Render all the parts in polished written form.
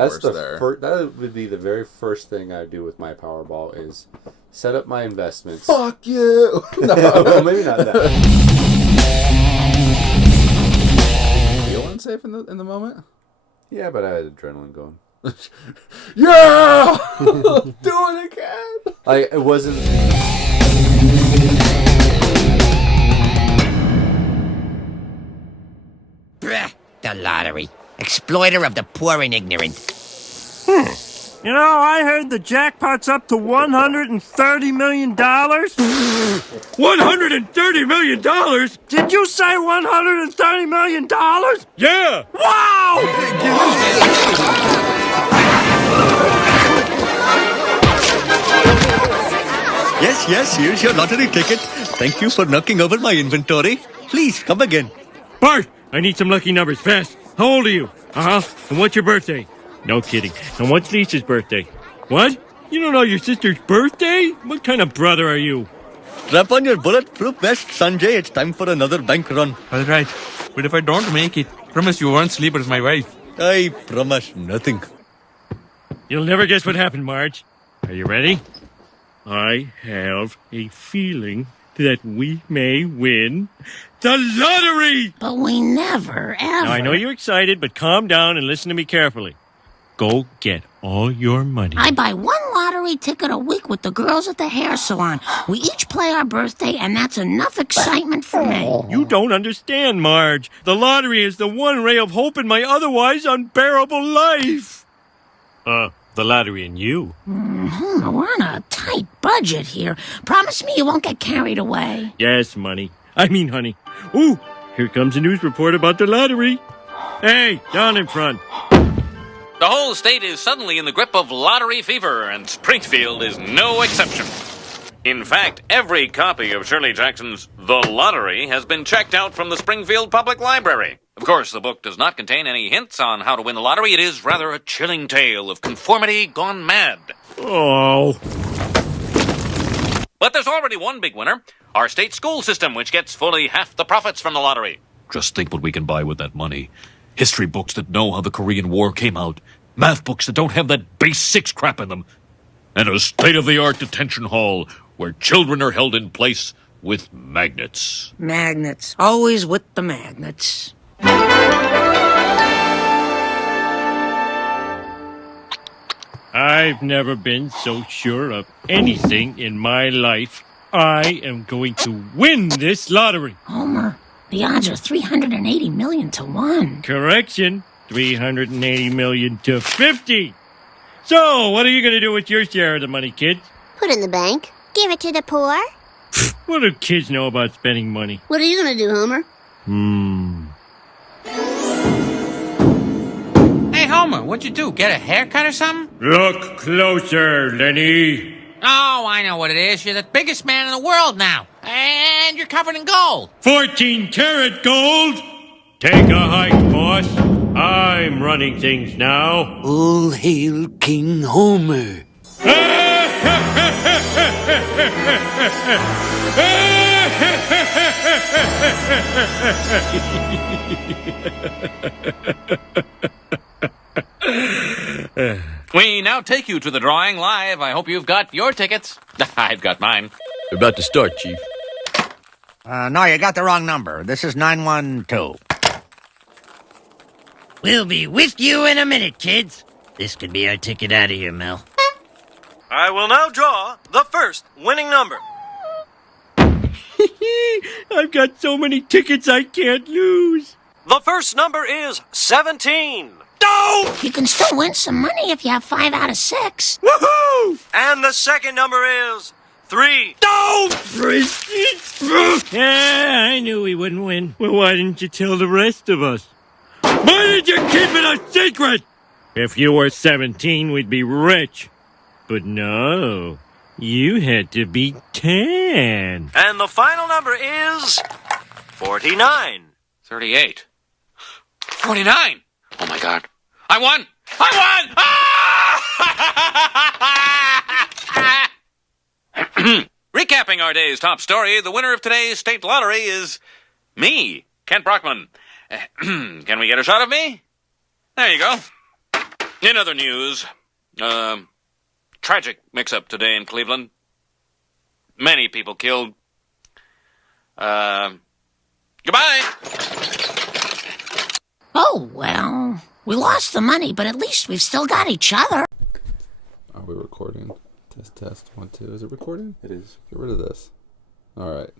worse there. That would be the very first thing I do with my Powerball is set up my investments. Fuck you! No, maybe not that. Feel unsafe in the moment? Yeah, but I had adrenaline going. Yeah! Do it again! Like, it wasn't... Brah, the lottery. Exploiter of the poor and ignorant. You know, I heard the jackpot's up to $130 million. $130 million? Did you say $130 million? Yeah! Wow! Yes, here's your lottery ticket. Thank you for knocking over my inventory. Please, come again. Bart, I need some lucky numbers, fast. How old are you? Uh-huh. And what's your birthday? No kidding. And what's Lisa's birthday? What? You don't know your sister's birthday? What kind of brother are you? Strap on your bulletproof vest, Sanjay. It's time for another bank run. All right. But if I don't make it, promise you won't sleep with my wife. I promise nothing. You'll never guess what happened, Marge. Are you ready? I have a feeling that we may win the lottery! But we never, ever... Now, I know you're excited, but calm down and listen to me carefully. Go get all your money. I buy one lottery ticket a week with the girls at the hair salon. We each play our birthday, and that's enough excitement for me. You don't understand, Marge. The lottery is the one ray of hope in my otherwise unbearable life. The lottery and you. Mm-hmm. We're on a tight budget here. Promise me you won't get carried away. Yes, honey. Ooh, here comes a news report about the lottery. Hey, down in front. The whole state is suddenly in the grip of lottery fever, and Springfield is no exception. In fact, every copy of Shirley Jackson's The Lottery has been checked out from the Springfield Public Library. Of course, the book does not contain any hints on how to win the lottery. It is rather a chilling tale of conformity gone mad. Oh. But there's already one big winner, our state school system, which gets fully half the profits from the lottery. Just think what we can buy with that money. History books that know how the Korean War came out. Math books that don't have that base 6 crap in them. And a state-of-the-art detention hall where children are held in place with magnets. Magnets. Always with the magnets. I've never been so sure of anything in my life. I am going to win this lottery. Homer, the odds are 380 million to 1. Correction, 380 million to 50. So, what are you going to do with your share of the money, kids? Put it in the bank. Give it to the poor. What do kids know about spending money? What are you going to do, Homer? Hey, Homer, what'd you do? Get a haircut or something? Look closer, Lenny. Oh, I know what it is. You're the biggest man in the world now. And you're covered in gold. 14-karat gold? Take a hike, boss. I'm running things now. All hail King Homer. We now take you to the drawing live. I hope you've got your tickets. I've got mine. We're about to start, Chief. No, you got the wrong number. This is 912. We'll be with you in a minute, kids. This could be our ticket out of here, Mel. I will now draw the first winning number. I've got so many tickets I can't lose. The first number is 17. No! You can still win some money if you have 5 out of 6. Woohoo! And the second number is 3. No! Yeah, I knew we wouldn't win. Well, why didn't you tell the rest of us? Why did you keep it a secret? If you were 17, we'd be rich. But no, you had to be 10. And the final number is 49. 38. 49! Oh, my God. I won! Recapping our day's top story, the winner of today's state lottery is me, Kent Brockman. Can we get a shot of me? There you go. In other news, tragic mix-up today in Cleveland. Many people killed. Goodbye! Oh, well, we lost the money, but at least we've still got each other. Are we recording? Test, 1, 2. Is it recording? It is. Get rid of this. All right.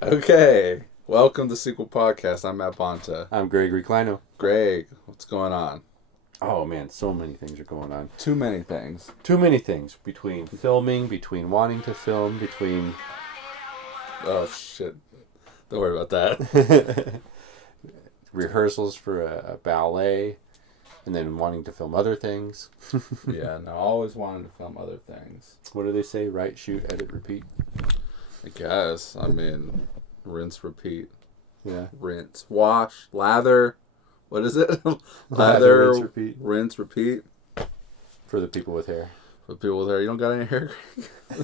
Okay. Welcome to Sequel Podcast. I'm Matt Bonta. I'm Gregory Klino. Greg, what's going on? Oh, man, so many things are going on. Too many things. Too many things. Between filming, between wanting to film, between... Oh, shit. Don't worry about that. Rehearsals for a ballet, and then wanting to film other things. Yeah, no, always wanting to film other things. What do they say? Write, shoot, edit, repeat? I guess. I mean, rinse, repeat. Yeah. Rinse, wash, lather. What is it? Lather, rinse, repeat. Rinse, repeat. For the people with hair. For people with hair. You don't got any hair?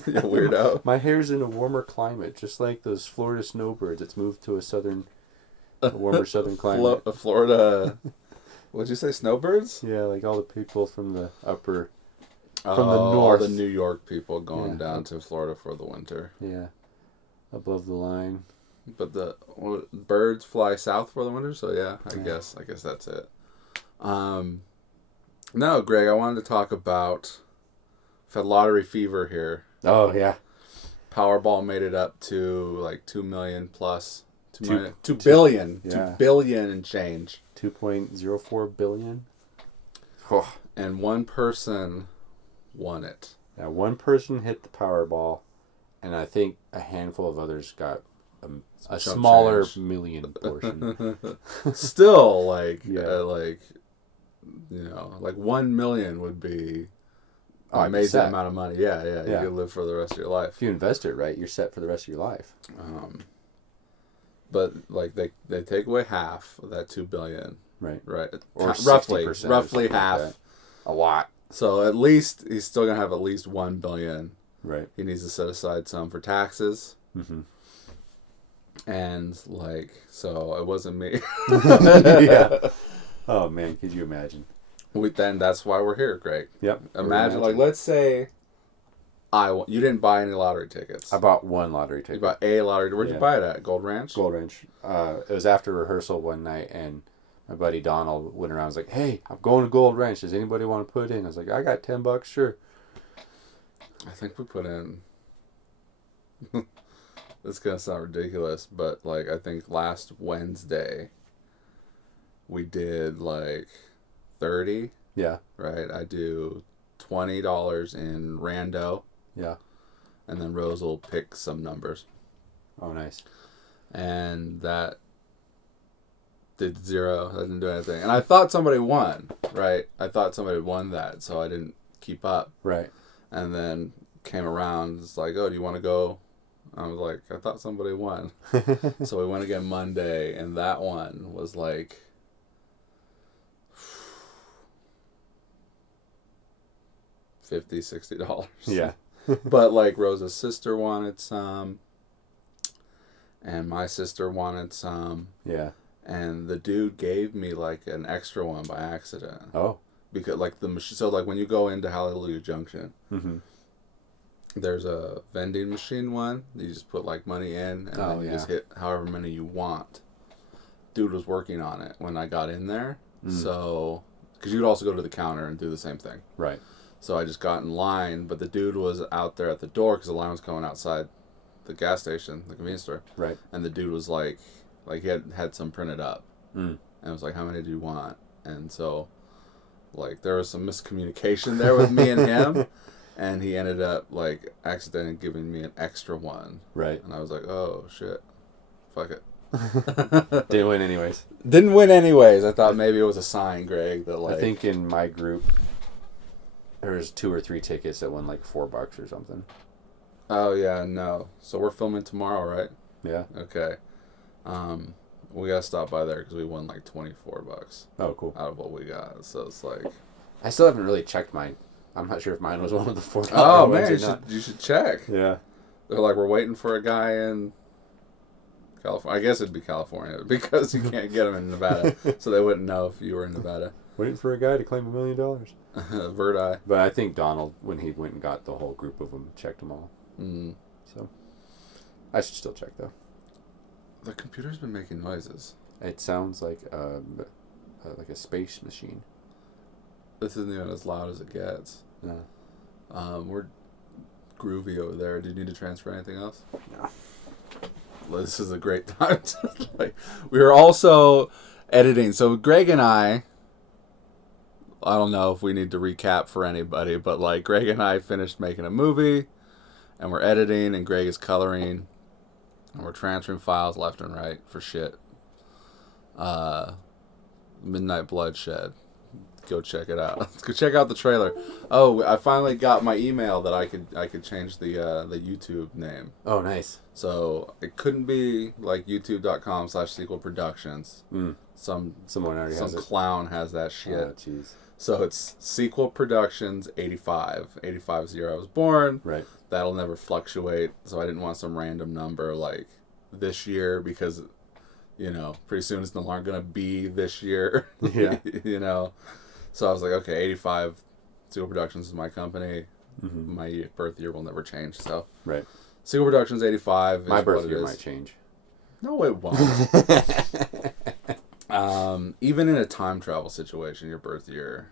You weirdo. My hair's in a warmer climate, just like those Florida snowbirds. It's moved to a warmer southern climate. Florida. What'd you say? Snowbirds? Yeah, like all the people from the upper, from the north. All the New York people going down to Florida for the winter. Yeah, above the line. But the birds fly south for the winter, so yeah, I guess that's it. No, Greg, I wanted to talk about. We've had lottery fever here. Oh yeah. Powerball made it up to like 2 million plus. 2 billion. Yeah. 2 billion and change. 2.04 billion. Oh. And one person won it. Yeah, one person hit the Powerball, and I think a handful of others got a smaller million portion. Still, like, like 1 million would be an amazing amount of money. Yeah. You could live for the rest of your life. If you invest it right, you're set for the rest of your life. But like they take away half of that 2 billion. Right. Or roughly half. Like a lot. So at least he's still gonna have at least 1 billion. Right. He needs to set aside some for taxes. Mm-hmm. And so it wasn't me. Yeah. Oh man, could you imagine? Then that's why we're here, Greg. Yep. Imagine, like, let's say you didn't buy any lottery tickets. I bought one lottery ticket. You bought a lottery. Where'd you buy it at? Gold Ranch? Gold Ranch. It was after rehearsal one night, and my buddy Donald went around and was like, "Hey, I'm going to Gold Ranch. Does anybody want to put in?" I was like, "I got $10, sure." I think we put in... This is going to sound ridiculous, but, like, I think last Wednesday we did, like, 30. Yeah. Right? I do $20 in rando. Yeah. And then Rose will pick some numbers. Oh, nice. And that did 0. I didn't do anything. And I thought somebody won, right? I thought somebody won that, so I didn't keep up. Right. And then came around, it's like, oh, do you want to go? I was like, I thought somebody won. So we went again Monday, and that one was like... $50-$60. Yeah. But like Rosa's sister wanted some, and my sister wanted some. Yeah. And the dude gave me like an extra one by accident. Oh. Because like so like when you go into Hallelujah Junction, there's a vending machine one. You just put like money in, and then you just hit however many you want. Dude was working on it when I got in there, so because you could also go to the counter and do the same thing. Right. So I just got in line, but the dude was out there at the door because the line was coming outside the gas station, the convenience store. Right. And the dude was like he had some printed up. And I was like, how many do you want? And so, like, there was some miscommunication there with me and him. And he ended up, like, accidentally giving me an extra one. Right. And I was like, oh, shit. Fuck it. Didn't win anyways. Didn't win anyways. I thought maybe it was a sign, Greg, that, like... I think in my group... There was 2 or 3 tickets that won like $4 or something. Oh yeah, no. So we're filming tomorrow, right? Yeah. Okay. We gotta stop by there because we won like $24. Oh, cool. Out of what we got, so it's like. I still haven't really checked mine. I'm not sure if mine was one of the $4. Oh ones man, or not. you should check. Yeah. They're like, we're waiting for a guy in California. I guess it'd be California because you can't get them in Nevada, so they wouldn't know if you were in Nevada. Waiting for a guy to claim $1 million. Verdi. But I think Donald, when he went and got the whole group of them, checked them all. Mm. So I should still check though. The computer's been making noises. It sounds like a space machine. This isn't even as loud as it gets. No. We're groovy over there. Do you need to transfer anything else? No. Well, this is a great time. We were also editing. So Greg and I don't know if we need to recap for anybody, but like Greg and I finished making a movie, and we're editing, and Greg is coloring, and we're transferring files left and right for shit. Midnight Bloodshed. Go check it out. Let's go check out the trailer. Oh, I finally got my email that I could change the YouTube name. Oh, nice. So it couldn't be like youtube.com/sequelproductions. Someone already has it. Some clown has that shit. Oh, jeez. So it's Sequel Productions 85. 85 is the year I was born. Right. That'll never fluctuate. So I didn't want some random number like this year because, pretty soon it's no longer going to be this year. Yeah. So I was like, okay, 85 Sequel Productions is my company. Mm-hmm. My birth year will never change. So right. Sequel Productions 85 is my birth what year it is. might change. No, it won't. Even in a time travel situation, your birth year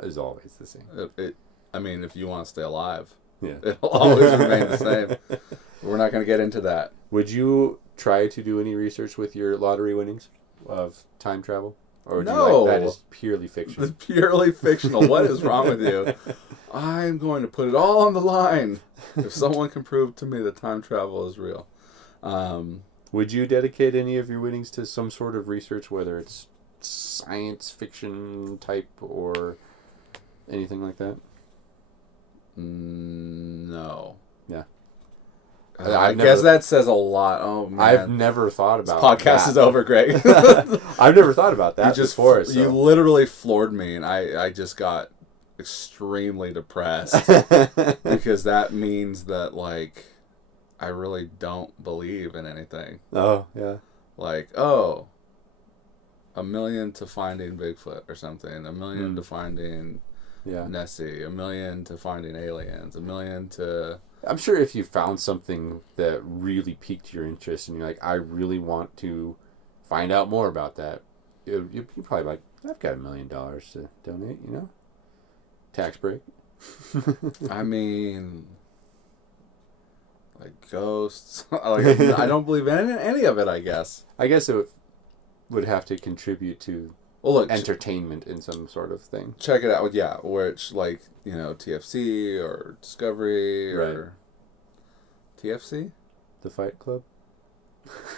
is always the same. If you want to stay alive, yeah, it'll always remain the same. We're not going to get into that. Would you try to do any research with your lottery winnings of time travel? Or do you that is purely fiction? It's purely fictional. What is wrong with you? I'm going to put it all on the line if someone can prove to me that time travel is real. Would you dedicate any of your winnings to some sort of research, whether it's science fiction type or anything like that? No. Yeah. I guess that says a lot. Oh man, I've never thought about this podcast that. Is over, Greg. I've never thought about that before. So. You literally floored me, and I just got extremely depressed because that means that I really don't believe in anything. Oh yeah. Like $1 million to finding Bigfoot or something. $1 million to finding Nessie. $1 million to finding aliens. $1 million to. I'm sure if you found something that really piqued your interest and you're like, I really want to find out more about that, you're probably like, I've got $1 million to donate, Tax break. I mean, like ghosts. I don't believe in any of it, I guess. I guess it would have to contribute to entertainment in some sort of thing. Check it out. Yeah, which TFC or Discovery or TFC? The Fight Club?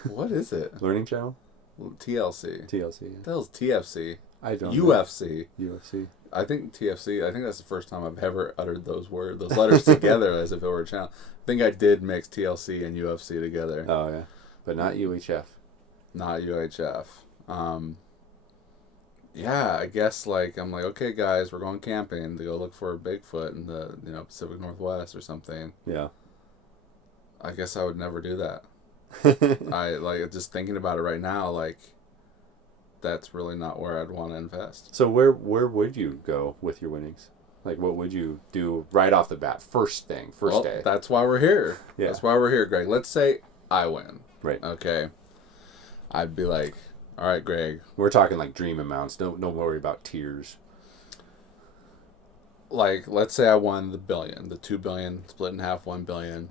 What is it? Learning Channel? TLC. TLC. Yeah. What the hell's TFC? I don't UFC. know. UFC. I think TFC, I think that's the first time I've ever uttered those letters together as if it were a channel. I think I did mix TLC and UFC together. Oh, yeah. But not UHF. Not UHF. Yeah, I guess I'm like, okay, guys, we're going camping to go look for a Bigfoot in the Pacific Northwest or something. Yeah. I guess I would never do that. I just thinking about it right now, that's really not where I'd want to invest. So where would you go with your winnings? What would you do right off the bat? First day. That's why we're here. Yeah. That's why we're here, Greg. Let's say I win. Right. Okay. I'd be like, all right, Greg. We're talking dream amounts. Don't worry about tiers. Let's say I won the billion, the $2 billion split in half, $1 billion.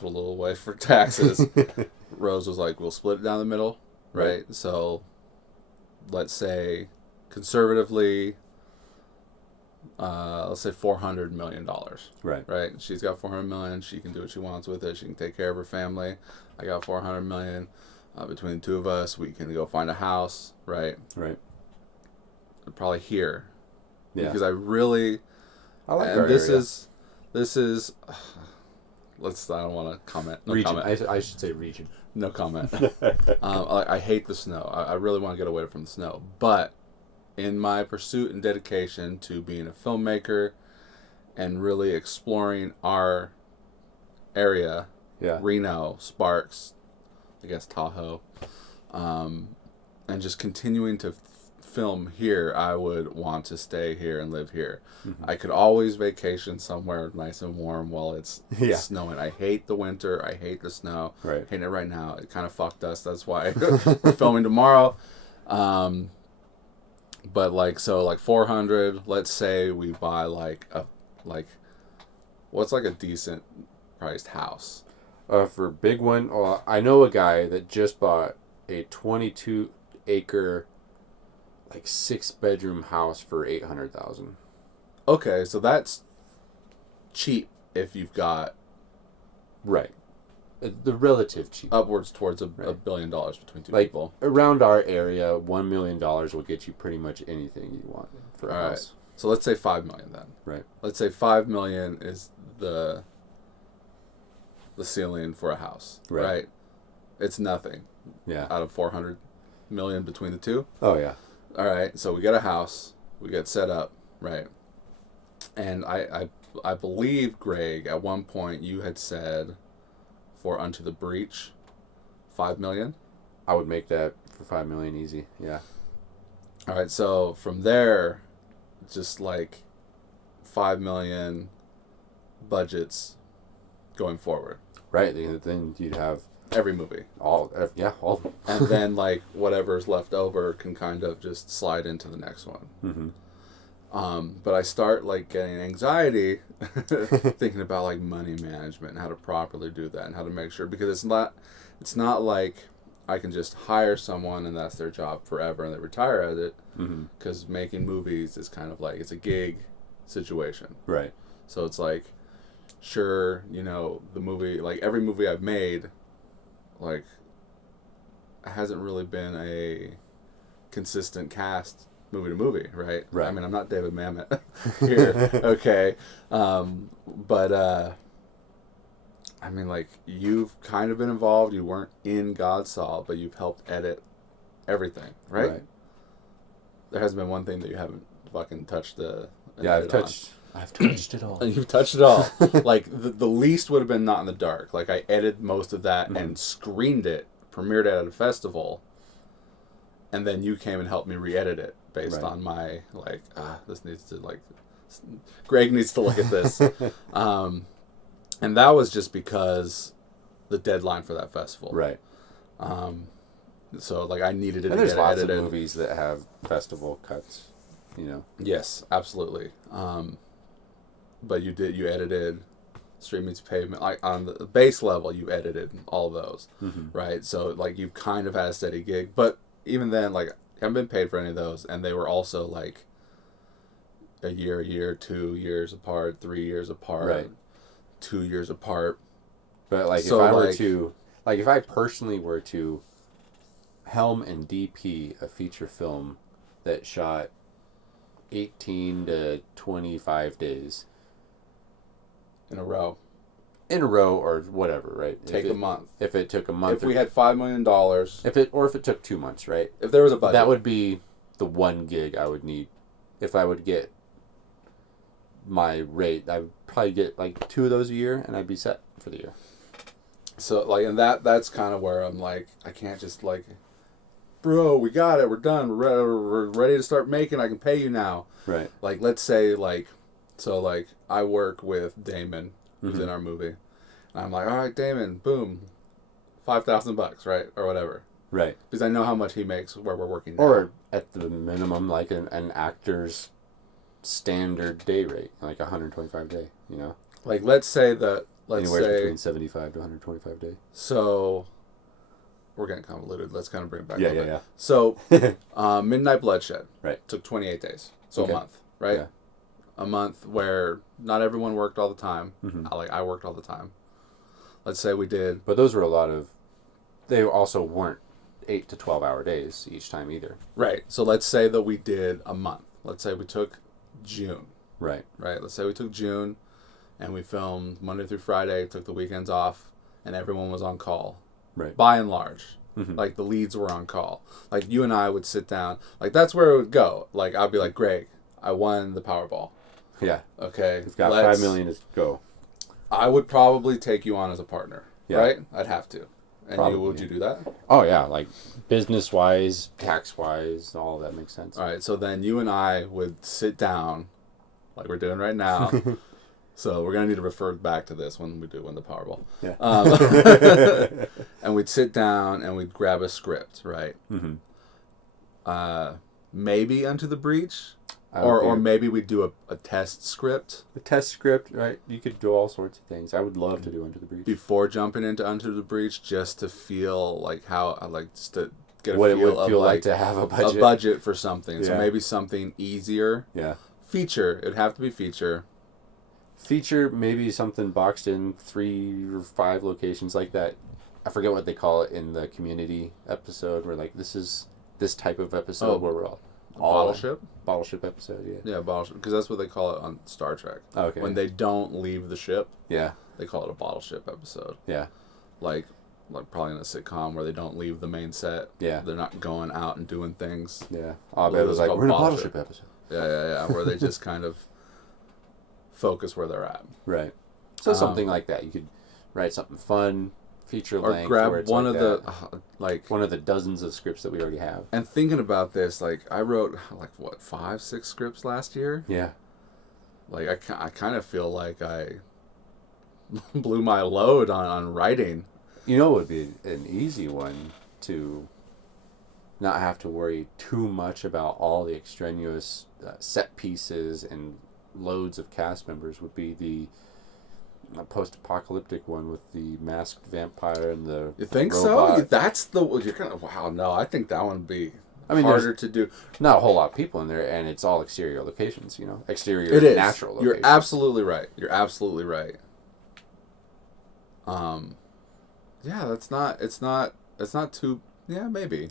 Put a little away for taxes. Rose was like, we'll split it down the middle, right? So, let's say conservatively, let's say $400 million. Right. Right. She's got $400 million. She can do what she wants with it. She can take care of her family. I got $400 million. Between the two of us, we can go find a house, right? Right. Probably here. Yeah. Because I really, I like and our this area. is. I don't want to comment. No region. comment. I should say region. No comment. I hate the snow. I really want to get away from the snow. But in my pursuit and dedication to being a filmmaker and really exploring our area, Reno, Sparks, I guess Tahoe, and just continuing to film here, I would want to stay here and live here. I could always vacation somewhere nice and warm while it's snowing. I hate the winter. I hate the snow. Right. I hate it right now. It kind of fucked us. That's why we're filming tomorrow. But like, so like 400, let's say we buy what's like a decent priced house? For a big one, I know a guy that just bought a 22-acre, like 6-bedroom house for $800,000. Okay, so that's cheap if you've got the relative cheap, upwards towards $1 billion between two like, people. Around our area, $1 million will get you pretty much anything you want for a house. So let's say $5 million then. Right. Let's say $5 million is the ceiling for a house. Right. It's nothing. Yeah. Out of 400 million between the two. Oh yeah. All right. So we get a house. We get set up. Right. And I believe, Greg, at one point you had said for Unto the Breach, $5 million. I would make that for $5 million easy. Yeah. All right. So from there, just like $5 million budgets going forward. Right. Then you'd have every movie. All. And then like whatever's left over can kind of just slide into the next one. Mm-hmm. But I start like getting anxiety thinking about like money management and how to properly do that and how to make sure, because it's not like I can just hire someone and that's their job forever and they retire at it, because making movies is kind of like, it's a gig situation. Right. So it's like, sure, you know, the movie, like every movie I've made, like, hasn't really been a consistent cast movie to movie, right? Right. I mean, I'm not David Mamet here, okay? But I mean, like, you've kind of been involved. You weren't in Godsaw, but you've helped edit everything, right? There hasn't been one thing that you haven't fucking touched the... Yeah, I've touched it all. You've touched it all. Like, the least would have been Not in the Dark. Like, I edited most of that and screened it, premiered it at a festival, and then you came and helped me re-edit it based on my, like, this needs to, like... Greg needs to look at this. And that was just because the deadline for that festival. Right. So, like, I needed it and to get edited. There's lots of movies that have festival cuts, you know. Yes, absolutely. But you edited Street Meets Pavement. Like, on the base level, you edited all those, right? So, like, you've kind of had a steady gig. But even then, like, I haven't been paid for any of those. And they were also, like, a year, 2 years apart, 3 years apart. Right. 2 years apart. But like, so, if I were to, like, if I personally were to helm and DP a feature film that shot 18 to 25 days in a row or whatever, right? Take a month. If it took a month, if we had $5 million, if it took 2 months, right? If there was a budget, that would be the one gig I would need. If I would get my rate, I would probably get like 2 of those a year, and I'd be set for the year. So, like, and that's kind of where I'm like, I can't just like, bro, we got it, we're done, we're ready to start making, I can pay you now. Right. Like, let's say, like, so, like, I work with Damon, who's in our movie, and I'm like, all right, Damon, boom, $5,000, right, or whatever. Right. Because I know how much he makes where we're working now. Or at the minimum, like an actor's standard day rate, like 125 day, you know? Like, let's say that, anywhere between 75 to 125 day. So, we're getting convoluted. Let's kind of bring it back a little bit. Yeah. So, Midnight Bloodshed. Right. Took 28 days. So a month, right? Yeah. A month where not everyone worked all the time. I worked all the time. Let's say we did. But those were they also weren't 8 to 12 hour days each time either. Right. So let's say that we did a month. Let's say we took June. Right. Let's say we took June and we filmed Monday through Friday, took the weekends off, and everyone was on call. Right. By and large. Like, the leads were on call. Like, you and I would sit down. Like, that's where it would go. Like, I'd be like, Greg, I won the Powerball. Yeah. Okay. We've got $5 million to go. I would probably take you on as a partner. Yeah. Right? I'd have to. And Probably. would you do that? Oh yeah, like business wise, tax wise, all of that makes sense. All right, so then you and I would sit down, like we're doing right now. So we're gonna need to refer back to this when we win the Powerball. Yeah. And we'd sit down and we'd grab a script, right? Mm-hmm. Maybe Unto the Breach, or maybe we'd do a test script. A test script, right? You could do all sorts of things. I would love to do Unto the Breach before jumping into Unto the Breach, just to feel like how just to get a what feel it would feel like to have a budget for something. Yeah. So maybe something easier. Yeah. Feature. It'd have to be feature. Feature, maybe something boxed in 3 or 5 locations like that. I forget what they call it in the Community episode, where like this is this type of episode where we're all Battleship episode, yeah. Yeah, Battleship, because that's what they call it on Star Trek. Okay. When they don't leave the ship, yeah, they call it a Battleship episode. Yeah. Like probably in a sitcom where they don't leave the main set. Yeah. They're not going out and doing things. Yeah. Oh, but it was like, we're in a Battleship episode. Yeah, where they just kind of focus where they're at. Right. So something like that. You could write something fun, feature length, or grab one of the one of the dozens of scripts that we already have. And thinking about this, like I wrote 5-6 scripts last year. Yeah. Like I kind of feel like I blew my load on writing. You know, it would be an easy one to not have to worry too much about all the extraneous set pieces and loads of cast members would be the post-apocalyptic one with the masked vampire and the You think robot. so? That's the you're gonna. Wow, no, I think that one would be. I mean, harder to do. Not a whole lot of people in there, and it's all exterior locations. You know, exterior it is natural locations. You're absolutely right. Yeah, that's not. It's not too. Yeah, maybe.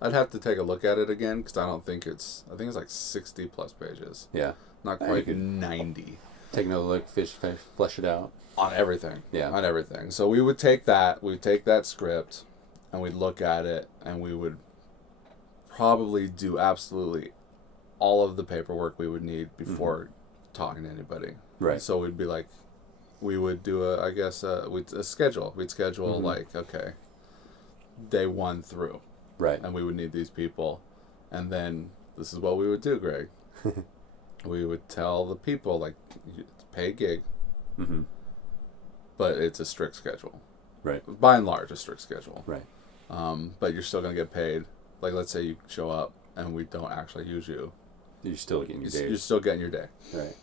I'd have to take a look at it again because I don't think it's. I think it's like 60 plus pages. Yeah. Not quite 90. Take another look, flesh it out. On everything. Yeah. On everything. So we would take that. We'd take that script, and we'd look at it, and we would probably do absolutely all of the paperwork we would need before talking to anybody. Right. So we'd be like, we would do a schedule. We'd schedule like, okay, day 1 through. Right. And we would need these people. And then this is what we would do, Greg. We would tell the people, like, pay a gig. Mm-hmm. But it's a strict schedule. Right. By and large, a strict schedule. Right. But you're still going to get paid. Like, let's say you show up and we don't actually use you. You're still getting your day. You're still getting your day. Right.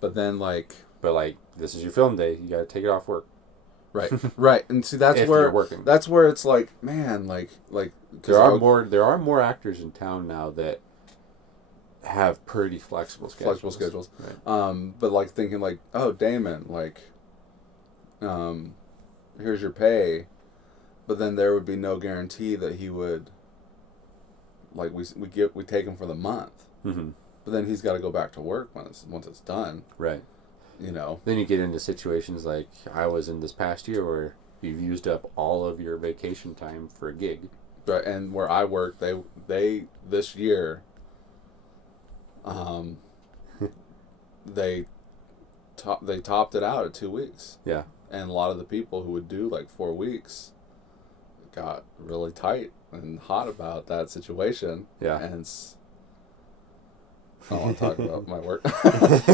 But then, like... But, like, this is your film day. You got to take it off work. Right. Right. And see, that's if where... you're working. That's where it's like, man, like... There are more actors in town now that have pretty flexible schedules. Right. But, like, thinking, like, oh, Damon, like... here's your pay... But then there would be no guarantee that he would, like we take him for the month. Mm-hmm. But then he's got to go back to work once it's done. Right. You know. Then you get into situations like I was in this past year where you've used up all of your vacation time for a gig. Right, and where I work, they this year, they topped it out at 2 weeks. Yeah. And a lot of the people who would do like 4 weeks got really tight and hot about that situation. Yeah. And I don't want to talk about my work.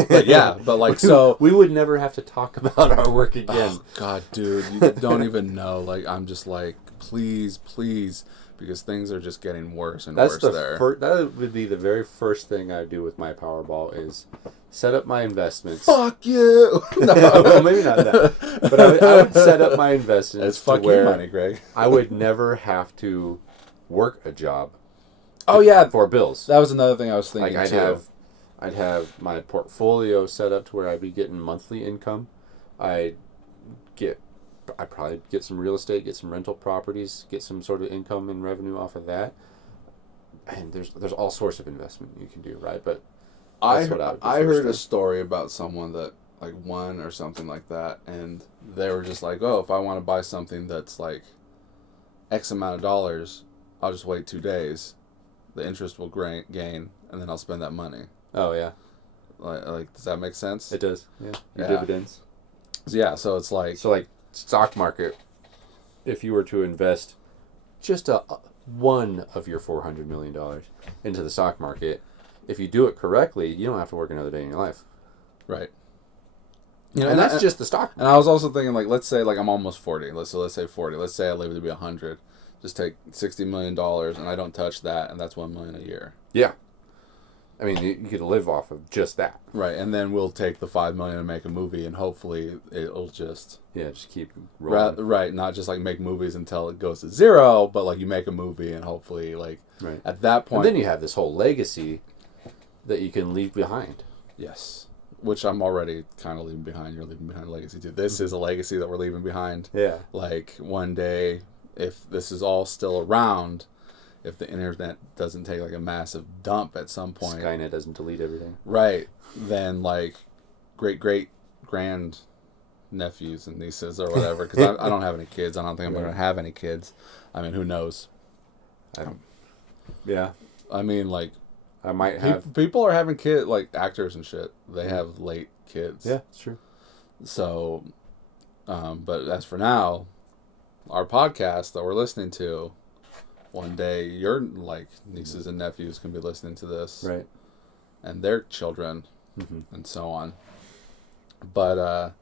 But yeah, but like, so... We would never have to talk about our work again. Oh, God, dude, you don't even know. Like, I'm just like, please, because things are just getting worse and worse there. That would be the very first thing I do with my Powerball is set up my investments. Fuck you! No. Well, maybe not that. But I would set up my investments it's fuck you money, Greg. I would never have to work a job. Oh, yeah. For bills. That was another thing I was thinking, like I'd have my portfolio set up to where I'd be getting monthly income. I'd probably get some real estate, get some rental properties, get some sort of income and revenue off of that. And there's all sorts of investment you can do, right? But I heard a story about someone that like won or something like that, and they were just like, oh, if I want to buy something that's like X amount of dollars, I'll just wait 2 days. The interest will gain, and then I'll spend that money. Oh, yeah. Like, does that make sense? It does, yeah. Your dividends. Yeah, so it's like... So, like, stock market, if you were to invest just one of your $400 million into the stock market, if you do it correctly, you don't have to work another day in your life. Right. You know, and that's just the stock market. And I was also thinking, like, let's say, like, I'm almost 40. Let's say 40. Let's say I live to be 100. Just take $60 million, and I don't touch that, and that's $1 million a year. Yeah. I mean, you could live off of just that. Right, and then we'll take the $5 million and make a movie, and hopefully it'll just... Yeah, just keep rolling. Right, not just, like, make movies until it goes to zero, but, like, you make a movie, and hopefully, like, at that point... And then you have this whole legacy that you can leave behind. Yes. Which I'm already kind of leaving behind. You're leaving behind a legacy, too. This is a legacy that we're leaving behind. Yeah. Like, one day, if this is all still around... If the internet doesn't take like a massive dump at some point, Skynet doesn't delete everything, right? Then like great grand nephews and nieces or whatever. Because I don't have any kids. I don't think I'm going to have any kids. I mean, who knows? Yeah. I mean, like I might have. People are having kids, like actors and shit. They have late kids. Yeah, it's true. So, but as for now, our podcast that we're listening to. One day, your like nieces and nephews can be listening to this, right? And their children, and so on. But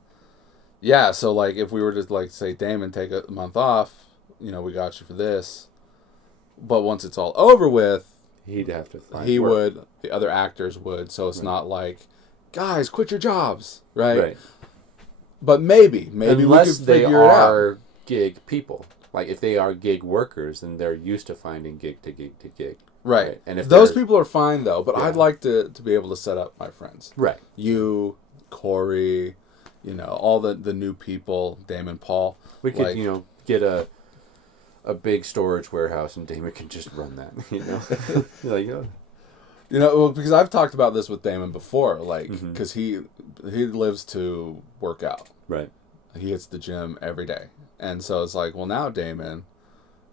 yeah. So like, if we were to like say, Damon, take a month off, you know, we got you for this. But once it's all over with, he'd have to. Would. The other actors would. So it's not like, guys, quit your jobs, right? Right. But maybe unless we could they figure it are out. Gig people. Like, if they are gig workers, then they're used to finding gig to gig to gig. Right. And if those people are fine, though. But Yeah. I'd like to be able to set up my friends. Right. You, Corey, you know, all the new people, Damon, Paul. We could, you know, get a big storage warehouse, and Damon can just run that, you know? Like, You know, well, because I've talked about this with Damon before, like, because he lives to work out. Right. He hits the gym every day. And so it's like, well, now, Damon,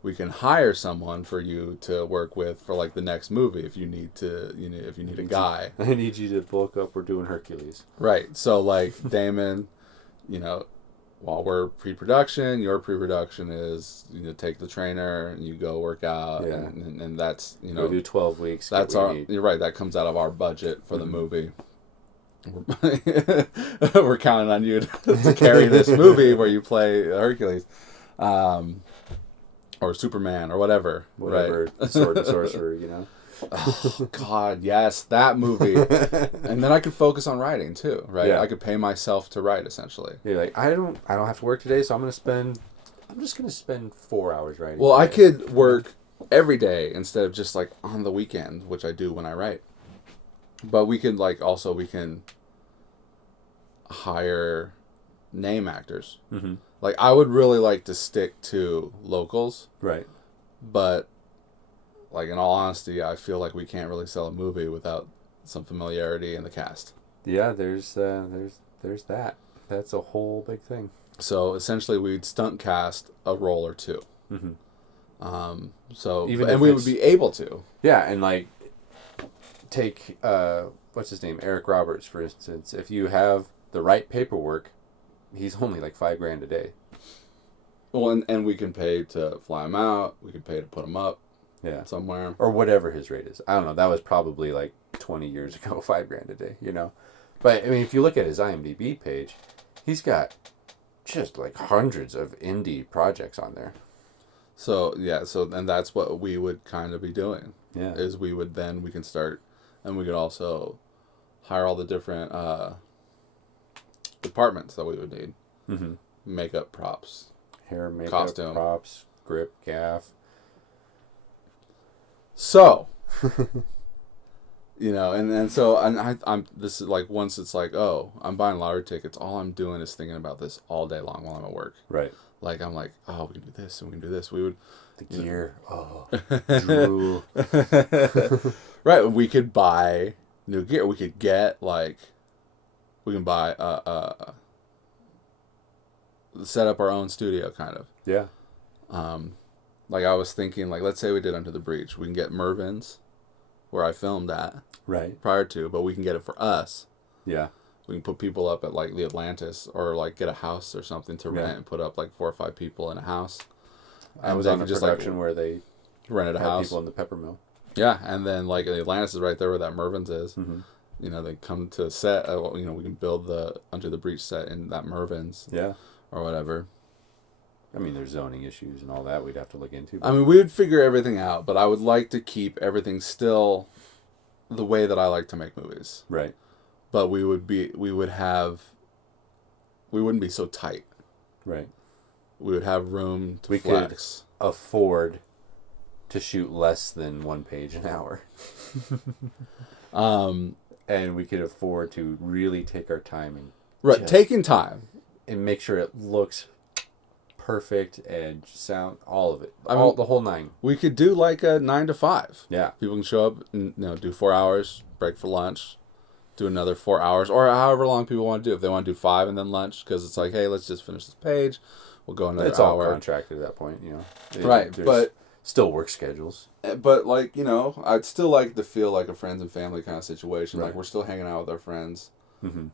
we can hire someone for you to work with for like the next movie if you need to, you know, if you need a guy. I need you to bulk up. We're doing Hercules. Right. So like Damon, you know, while we're pre-production, your pre-production is, you know, take the trainer and you go work out, and that's, you know, we'll do 12 weeks. That's you're right. That comes out of our budget for the movie. We're counting on you to carry this movie where you play Hercules, or Superman, or whatever. Right? Sword and sorcerer, you know. Oh God, yes, that movie. And then I could focus on writing too, right? Yeah. I could pay myself to write, essentially. You're like, I don't have to work today, so I'm just gonna spend 4 hours writing. Well, I could work every day instead of just like on the weekend, which I do when I write. But we can hire name actors. Like, I would really like to stick to locals. Right. But, like, in all honesty, I feel like we can't really sell a movie without some familiarity in the cast. Yeah, there's that. That's a whole big thing. So, essentially, we'd stunt cast a role or two. So, and we would be able to. Yeah, and, like, take, what's his name? Eric Roberts, for instance. If you have the right paperwork, he's only like $5,000 a day. Well, and we can pay to fly him out. We can pay to put him up, somewhere, or whatever his rate is. I don't know. That was probably like 20 years ago, $5,000 a day. You know, but I mean, if you look at his IMDb page, he's got just like hundreds of indie projects on there. So and that's what we would kind of be doing. Yeah, is we can start, and we could also hire all the different departments that we would need. Makeup, props, hair, makeup, costume, props, grip, gaff. So, you know, and I'm this is like, once it's like, oh, I'm buying lottery tickets, all I'm doing is thinking about this all day long while I'm at work. Right. Like, I'm like, oh, we can do this and we can do this. We would the gear. Oh, drool. Right. We could buy new gear. We could get like. We can buy set up our own studio, kind of. Yeah. Like, I was thinking, like, let's say we did Under the Breach. We can get Mervin's, where I filmed at. Right. Prior to, but we can get it for us. Yeah. We can put people up at, like, the Atlantis, or, like, get a house or something to rent and put up, like, 4 or 5 people in a house. I was on a production where they rented a house. People in the pepper mill. Yeah, and then like Atlantis is right there where that Mervin's is. Mm-hmm. You know, they come to set. We can build the Under the Breach set in that Mervin's. Yeah. Or whatever. I mean, there's zoning issues and all that we'd have to look into. I mean, we would figure everything out, but I would like to keep everything still the way that I like to make movies. Right. But we wouldn't be so tight. Right. We would have room to flex. Could afford to shoot less than 1 page an hour. And we could afford to really take our time and taking time and make sure it looks perfect and sound, all of it, the whole nine. We could do like a 9 to 5. Yeah, people can show up and do 4 hours, break for lunch, do another 4 hours, or however long people want to do. If they want to do 5 and then lunch, because it's like, hey, let's just finish this page. We'll go another hour. It's all contracted at that point, Right, but still work schedules. But like I'd still like to feel like a friends and family kind of situation. Right. Like we're still hanging out with our friends, mm-hmm.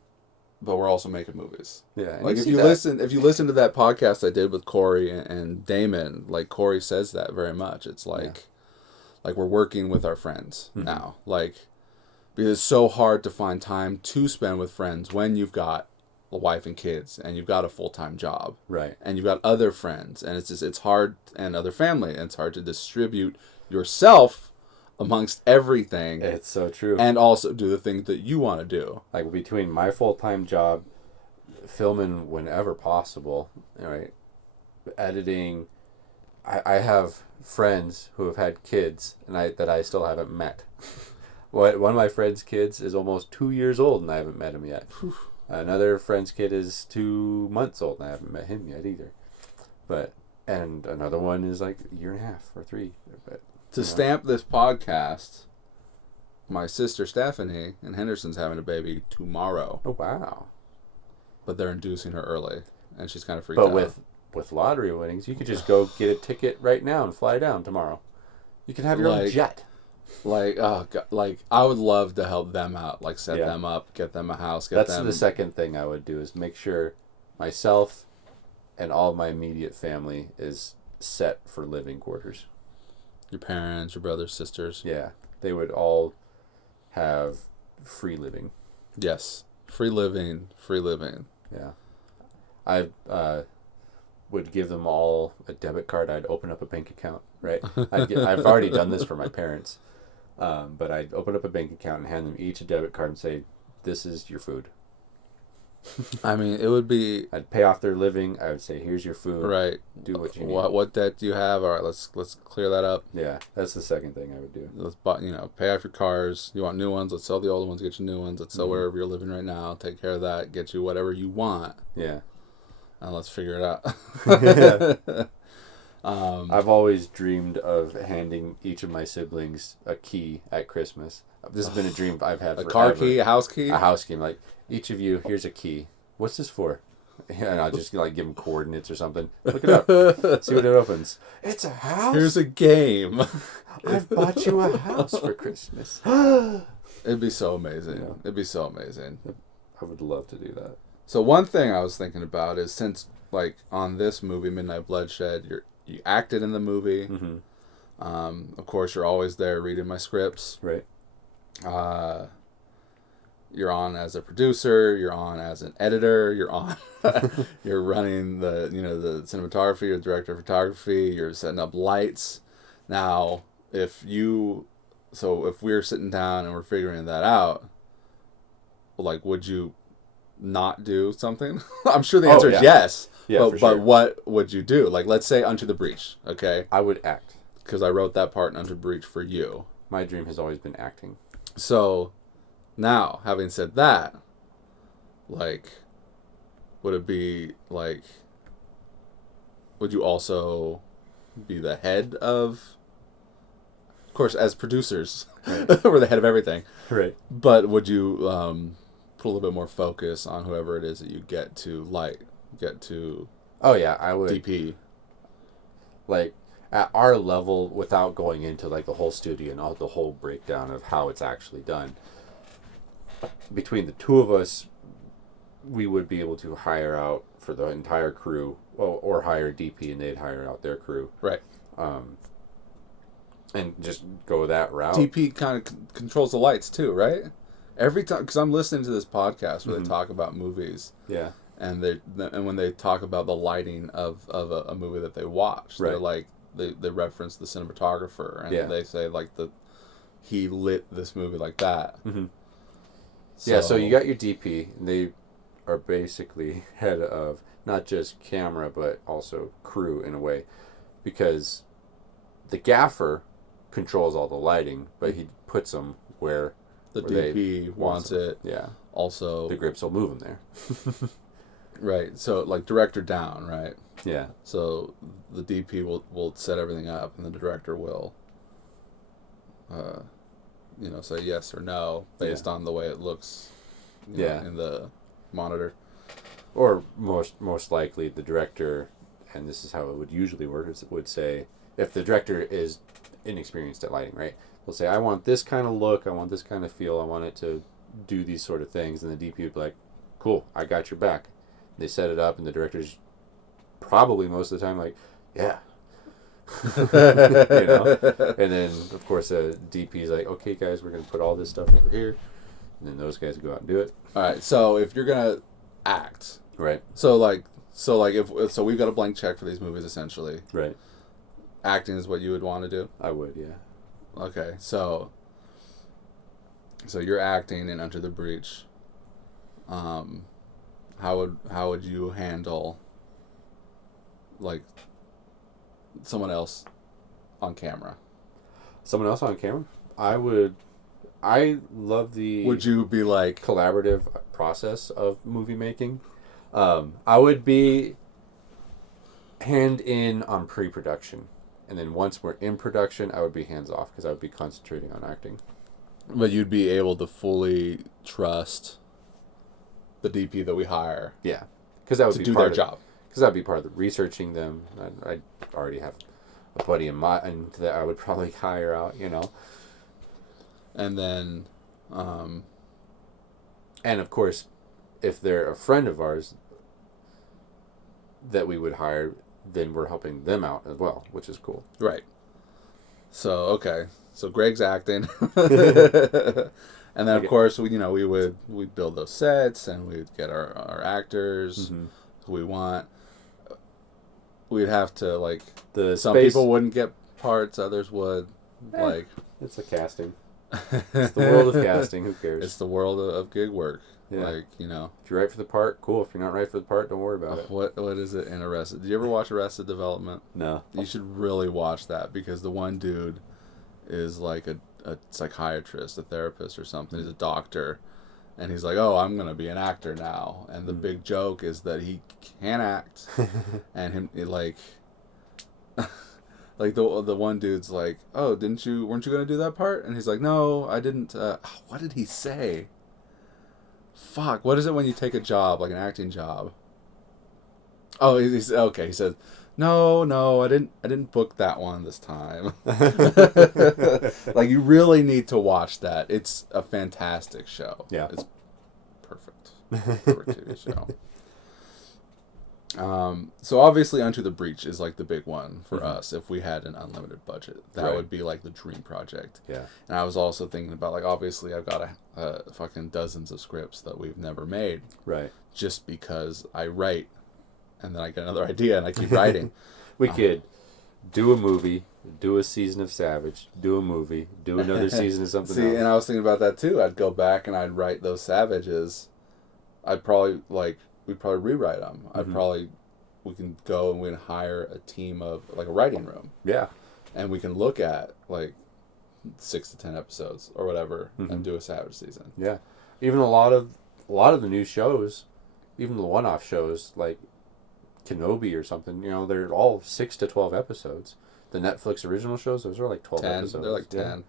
but we're also making movies. Yeah, like if you listen to that podcast I did with Corey and Damon, like Corey says that very much. It's like we're working with our friends now, like because it's so hard to find time to spend with friends when you've got a wife and kids and you've got a full-time job, right? And you've got other friends, and it's hard, and other family, and it's hard to distribute yourself amongst everything. It's so true. And also do the things that you want to do. Like between my full-time job, filming whenever possible, right? Editing. I have friends who have had kids and that I still haven't met. One of my friend's kids is almost 2 years old and I haven't met him yet. Whew. Another friend's kid is 2 months old and I haven't met him yet either. And another one is like a year and a half or 3. But to stamp this podcast, my sister Stephanie in Henderson's having a baby tomorrow. Oh wow! But they're inducing her early, and she's kind of freaked out. But with lottery winnings, you could just go get a ticket right now and fly down tomorrow. You can have your own jet. Like I would love to help them out, like set them up, get them a house. That's the second thing I would do is make sure myself and all of my immediate family is set for living quarters. Your parents, your brothers, sisters. Yeah, they would all have free living. Yes, free living. Yeah, I would give them all a debit card. I'd open up a bank account. Right, I've already done this for my parents, but I'd open up a bank account and hand them each a debit card and say, "This is your food." I mean, it would be. I'd pay off their living. I would say, "Here's your food. Right. Do what you need." What debt do you have? All right, let's clear that up. Yeah, that's the second thing I would do. Let's pay off your cars. You want new ones? Let's sell the old ones. Get you new ones. Let's sell wherever you're living right now. Take care of that. Get you whatever you want. Yeah. And let's figure it out. Yeah. I've always dreamed of handing each of my siblings a key at Christmas. This has been a dream I've had forever. A car key, a house key? A house key. Like, each of you, here's a key. What's this for? And I'll just give them coordinates or something. Look it up. See what it opens. It's a house? Here's a game. I've bought you a house for Christmas. It'd be so amazing. Yeah. It'd be so amazing. I would love to do that. So one thing I was thinking about is since, like, on this movie, Midnight Bloodshed, you acted in the movie. Mm-hmm. Of course, you're always there reading my scripts. Right. You're on as a producer. You're on as an editor. You're on. You're running the cinematography. You're the director of photography. You're setting up lights. Now, if we're sitting down and we're figuring that out, like, would you not do something? I'm sure the answer is yes. Yeah, but what would you do? Like, let's say Under the Breach, okay? I would act. Because I wrote that part in Under the Breach for you. My dream has always been acting. So, now, having said that, like, would it be, like, would you also be the head of course, as producers, right. We're the head of everything. Right. But would you put a little bit more focus on whoever it is that you get to Oh yeah, I would. DP. Like, at our level, without going into like the whole studio and all the whole breakdown of how it's actually done, between the two of us, we would be able to hire out for the entire crew, or hire a DP and they'd hire out their crew. Right. And just go that route. DP kind of controls the lights too, right? Every time, because I'm listening to this podcast where they talk about movies. Yeah. And when they talk about the lighting of a movie that they watch, they're like, they reference the cinematographer, and they say like he lit this movie like that. Mm-hmm. So you got your DP, and they are basically head of not just camera but also crew in a way, because the gaffer controls all the lighting, but he puts them where the DP wants it. Yeah. Also, the grips will move them there. Right. So like director down, right? Yeah. So the DP will set everything up, and the director will, say yes or no based on the way it looks. You know, in the monitor. Or most likely the director, and this is how it would usually work, would say, if the director is inexperienced at lighting, right? They'll say, I want this kind of look, I want this kind of feel, I want it to do these sort of things, and the DP would be like, cool, I got your back. They set it up, and the director's probably most of the time like, yeah. You know? And then, of course, the DP's like, okay, guys, we're going to put all this stuff over here, and then those guys go out and do it. All right, so if you're going to act... Right. So we've got a blank check for these movies, essentially. Right. Acting is what you would want to do? I would, yeah. Okay, so you're acting in Under the Breach. How would you handle like someone else on camera? Someone else on camera? I love the... Would you be like... collaborative process of movie making. I would be hand in on pre-production. And then once we're in production, I would be hands off because I would be concentrating on acting. But you'd be able to fully trust the DP that we hire. Yeah. Because that would be do their job. Because that would be part of the researching them. I already have a buddy in mind that I would probably hire out, you know. And then... and of course, if they're a friend of ours that we would hire, then we're helping them out as well, which is cool. Right. So, okay. So Greg's acting. And then, of course, we'd build those sets, and we'd get our actors who we want. We'd have to, like... some people wouldn't get parts, others would. Like... It's a casting. It's the world of casting. Who cares? It's the world of gig work. Yeah. Like, you know. If you're right for the part, cool. If you're not right for the part, don't worry about it. What is it in Arrested? Did you ever watch Arrested Development? No. You should really watch that, because the one dude is like a psychiatrist, a therapist or something. He's a doctor. And he's like, oh, I'm going to be an actor now. And the big joke is that he can't act. And like the one dude's like, oh, weren't you going to do that part? And he's like, no, I didn't. What did he say? Fuck, what is it when you take a job, like an acting job? Oh, he's okay. He says, no, I didn't book that one this time. Like, you really need to watch that. It's a fantastic show. Yeah. It's perfect. Perfect TV show. So obviously Unto the Breach is like the big one for us. If we had an unlimited budget, that would be like the dream project. Yeah. And I was also thinking about, like, obviously I've got a fucking dozens of scripts that we've never made. Right. Just because I write and then I get another idea and I keep writing. We could do a movie, do a season of Savage, do a movie, do another season of something else. And I was thinking about that too. I'd go back and I'd write those Savages. We'd probably rewrite them. We can go and we can hire a team of, like, a writing room. Yeah. And we can look at, like, 6 to 10 episodes or whatever and do a Savage season. Yeah. Even a lot of the new shows, even the one-off shows, like Kenobi or something, you know, they're all 6 to 12 episodes. The Netflix original shows, those are like 12 episodes. They're like 10.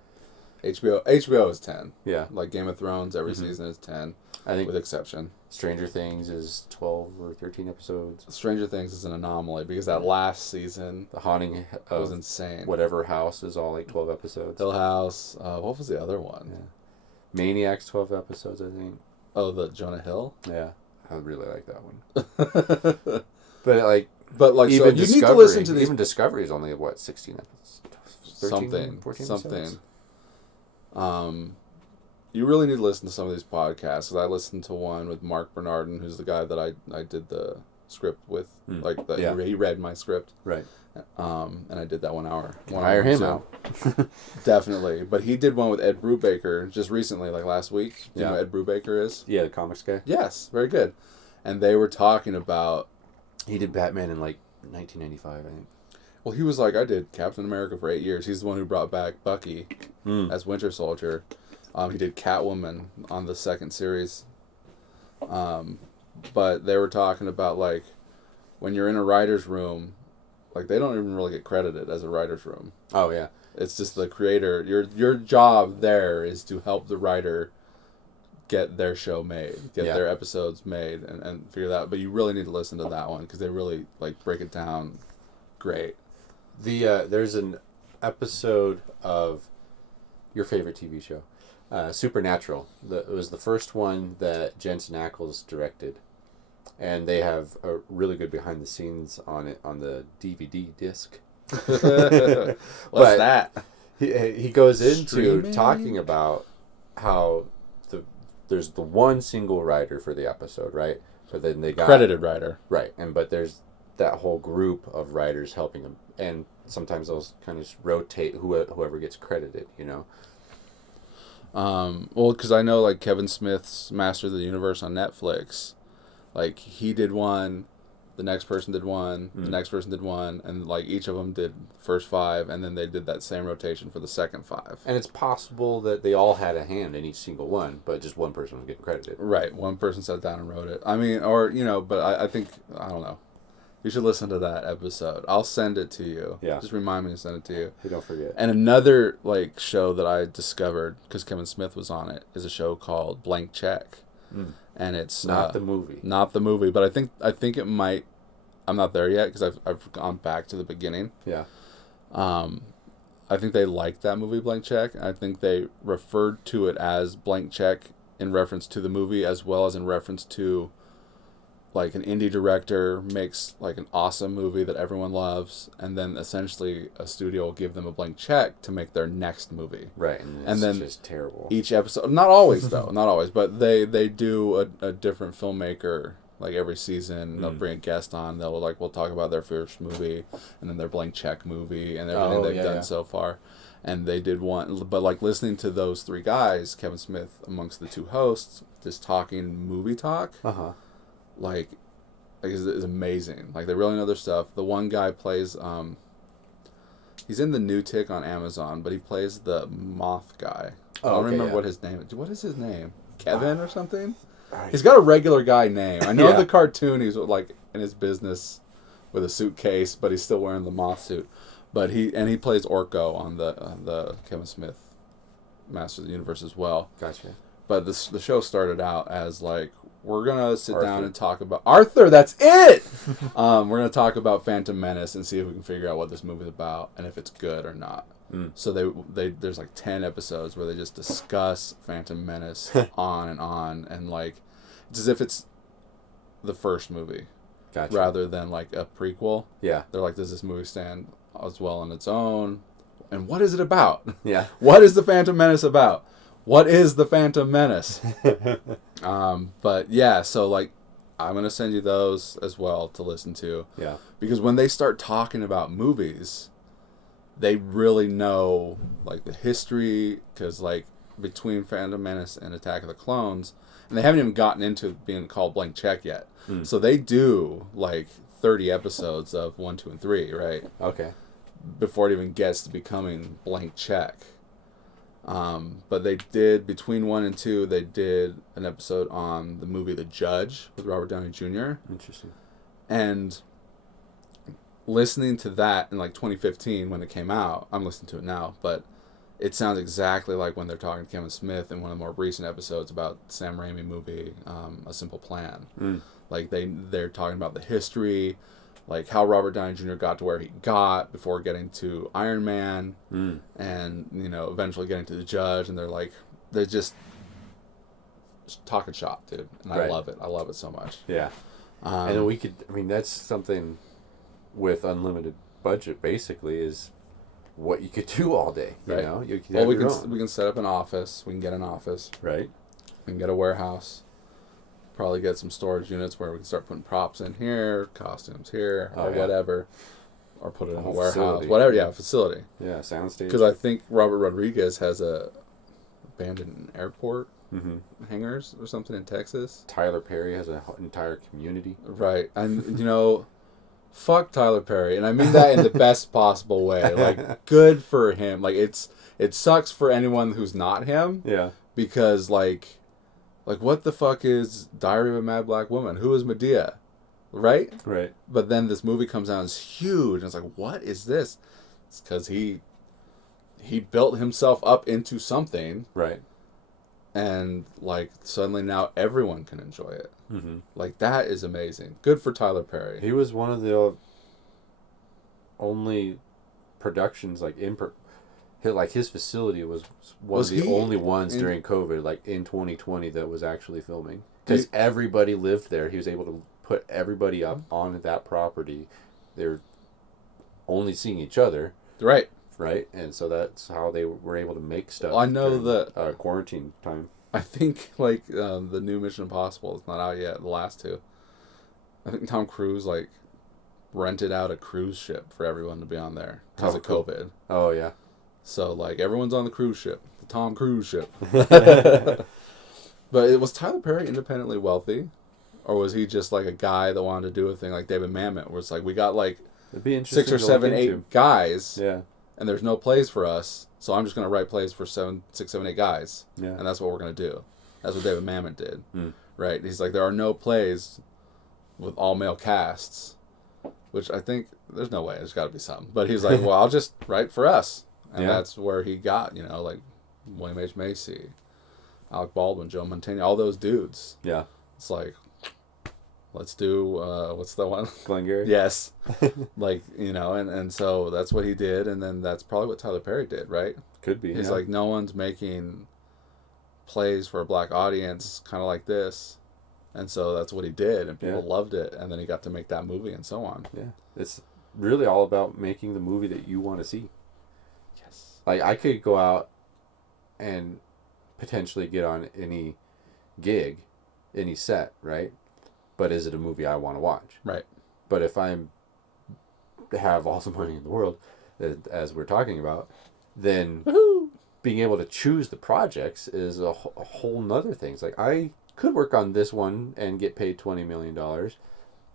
HBO is 10. Yeah. Like Game of Thrones, every season is 10. I think with exception. Stranger Things is 12 or 13 episodes. Stranger Things is an anomaly because that last season, The Haunting was insane. Whatever House is all like 12 episodes. Hill House. What was the other one? Yeah. Maniacs, 12 episodes, I think. Oh, the Jonah Hill? Yeah. I really like that one. But like so you need to listen to these. Even Discovery is only what 16 episodes, 13, 14 episodes? You really need to listen to some of these podcasts. Because I listened to one with Mark Bernardin, who's the guy that I did the script with. He read my script. Right. And I did that 1 hour. Hire him out. Definitely. But he did one with Ed Brubaker just recently, like last week. Do you know who Ed Brubaker is? Yeah, the comics guy. Yes, very good. And they were talking about... He did Batman in like 1995, I think. Well, he was like, I did Captain America for 8 years. He's the one who brought back Bucky as Winter Soldier. He did Catwoman on the second series. But they were talking about, like, when you're in a writer's room, like, they don't even really get credited as a writer's room. Oh, yeah. It's just the creator. Your job there is to help the writer get their show made, get their episodes made, and figure that out. But you really need to listen to that one, because they really, like, break it down great. There's an episode of your favorite TV show, Supernatural. It was the first one that Jensen Ackles directed, and they have a really good behind the scenes on it on the DVD disc. What's that? He goes into talking about how there's the one single writer for the episode, right? But then they got credited writer, right? But there's that whole group of writers helping him, and sometimes those kind of rotate whoever gets credited, you know. Well, because I know, like, Kevin Smith's Master of the Universe on Netflix, like, he did one, the next person did one, the next person did one, and, like, each of them did first 5, and then they did that same rotation for the second 5. And it's possible that they all had a hand in each single one, but just one person was getting credited. Right, one person sat down and wrote it. I mean, or, you know, but I think, I don't know. You should listen to that episode. I'll send it to you. Yeah. Just remind me to send it to you. Hey, don't forget. And another, like, show that I discovered, because Kevin Smith was on it, is a show called Blank Check. And it's... Not the movie. Not the movie, but I think it might... I'm not there yet, because I've gone back to the beginning. Yeah. I think they liked that movie, Blank Check. I think they referred to it as Blank Check in reference to the movie, as well as in reference to... like, an indie director makes, like, an awesome movie that everyone loves, and then essentially a studio will give them a blank check to make their next movie. Right, and then just terrible. Each episode, not always though, not always, but they do a different filmmaker, like, every season. They'll bring a guest on, we'll talk about their first movie, and then their blank check movie, and everything they've done so far. And they did one, but, like, listening to those 3 guys, Kevin Smith amongst the 2 hosts, just talking movie talk. Like is amazing. Like, they really know their stuff. The one guy plays, he's in the new Tick on Amazon, but he plays the moth guy. I don't remember what his name is. What is his name? Kevin or something? He's got a regular guy name. I know the cartoon, he's, like, in his business with a suitcase, but he's still wearing the moth suit. But he plays Orko on the Kevin Smith Master of the Universe as well. Gotcha. But the show started out as, like, we're going to sit down and talk about... Arthur, that's it! We're going to talk about Phantom Menace and see if we can figure out what this movie's about and if it's good or not. So there's, like, 10 episodes where they just discuss Phantom Menace on, and, like, it's as if it's the first movie. Gotcha. Rather than, like, a prequel. Yeah. They're like, does this movie stand as well on its own? And what is it about? Yeah. What is the Phantom Menace about? What is the Phantom Menace? But yeah, so, like, I'm going to send you those as well to listen to. Yeah. Because when they start talking about movies, they really know, like, the history, because, like, between Phantom Menace and Attack of the Clones, and they haven't even gotten into being called Blank Check yet. So they do, like, 30 episodes of 1, 2, and 3, right? Okay. Before it even gets to becoming Blank Check. But they did, between 1 and 2, they did an episode on the movie The Judge with Robert Downey Jr. Interesting. And listening to that in, like, 2015 when it came out, I'm listening to it now, but it sounds exactly like when they're talking to Kevin Smith in one of the more recent episodes about Sam Raimi movie, A Simple Plan. Like, they're talking about the history, like, how Robert Downey Jr. got to where he got before getting to Iron Man, and, you know, eventually getting to The Judge, and they're just talking shop, dude, and Right. I love it. I love it so much. Yeah. And then we could. I mean, that's something with unlimited budget. Basically, is what you could do all day. You Right. know, you could Well, have we your can own. we can set up an office. We can get an office. Right. We can get a warehouse. Probably get some storage units where we can start putting props in here, costumes here, or whatever, or put it in a warehouse, facility. whatever. Yeah, facility. Yeah, soundstage. Because I think Robert Rodriguez has a abandoned airport hangars or something in Texas. Tyler Perry has an entire community. Right, and fuck Tyler Perry, and I mean that in the best possible way. Like, good for him. Like, it sucks for anyone who's not him. Yeah. Because like what the fuck is Diary of a Mad Black Woman? Who is Medea? Right? Right. But then this movie comes out and it's huge. And it's like, what is this? It's because he built himself up into something. Right. And like suddenly now everyone can enjoy it. Mm-hmm. Like, that is amazing. Good for Tyler Perry. He was one of the only productions his facility was one of the only ones during COVID, like in 2020, that was actually filming. Because everybody lived there. He was able to put everybody up on that property. They're only seeing each other. Right. Right? And so that's how they were able to make stuff. Well, I know that quarantine time. I think like the new Mission Impossible is not out yet. The last two. I think Tom Cruise like rented out a cruise ship for everyone to be on there because of COVID. Oh yeah. So like everyone's on the cruise ship, the Tom Cruise ship. But was Tyler Perry independently wealthy, or was he just like a guy that wanted to do a thing like David Mamet, where it's like we got like 6 or 7, 8 guys, and there's no plays for us, so I'm just gonna write plays for 6, 7, 8 guys, and that's what we're gonna do. That's what David Mamet did, right? He's like, there are no plays with all male casts, which I think there's no way. There's got to be something. But he's like, well, I'll just write for us. And that's where he got, like William H. Macy, Alec Baldwin, Joe Mantegna, all those dudes. Yeah. It's like, let's do, what's the one? Glengarry? Yes. And so that's what he did. And then that's probably what Tyler Perry did, right? Could be. He's like, no one's making plays for a black audience kind of like this. And so that's what he did. And people loved it. And then he got to make that movie and so on. Yeah. It's really all about making the movie that you want to see. Like, I could go out and potentially get on any gig, any set, right? But is it a movie I want to watch? Right. But if I have all the money in the world, as we're talking about, then being able to choose the projects is a whole nother thing. It's like, I could work on this one and get paid $20 million,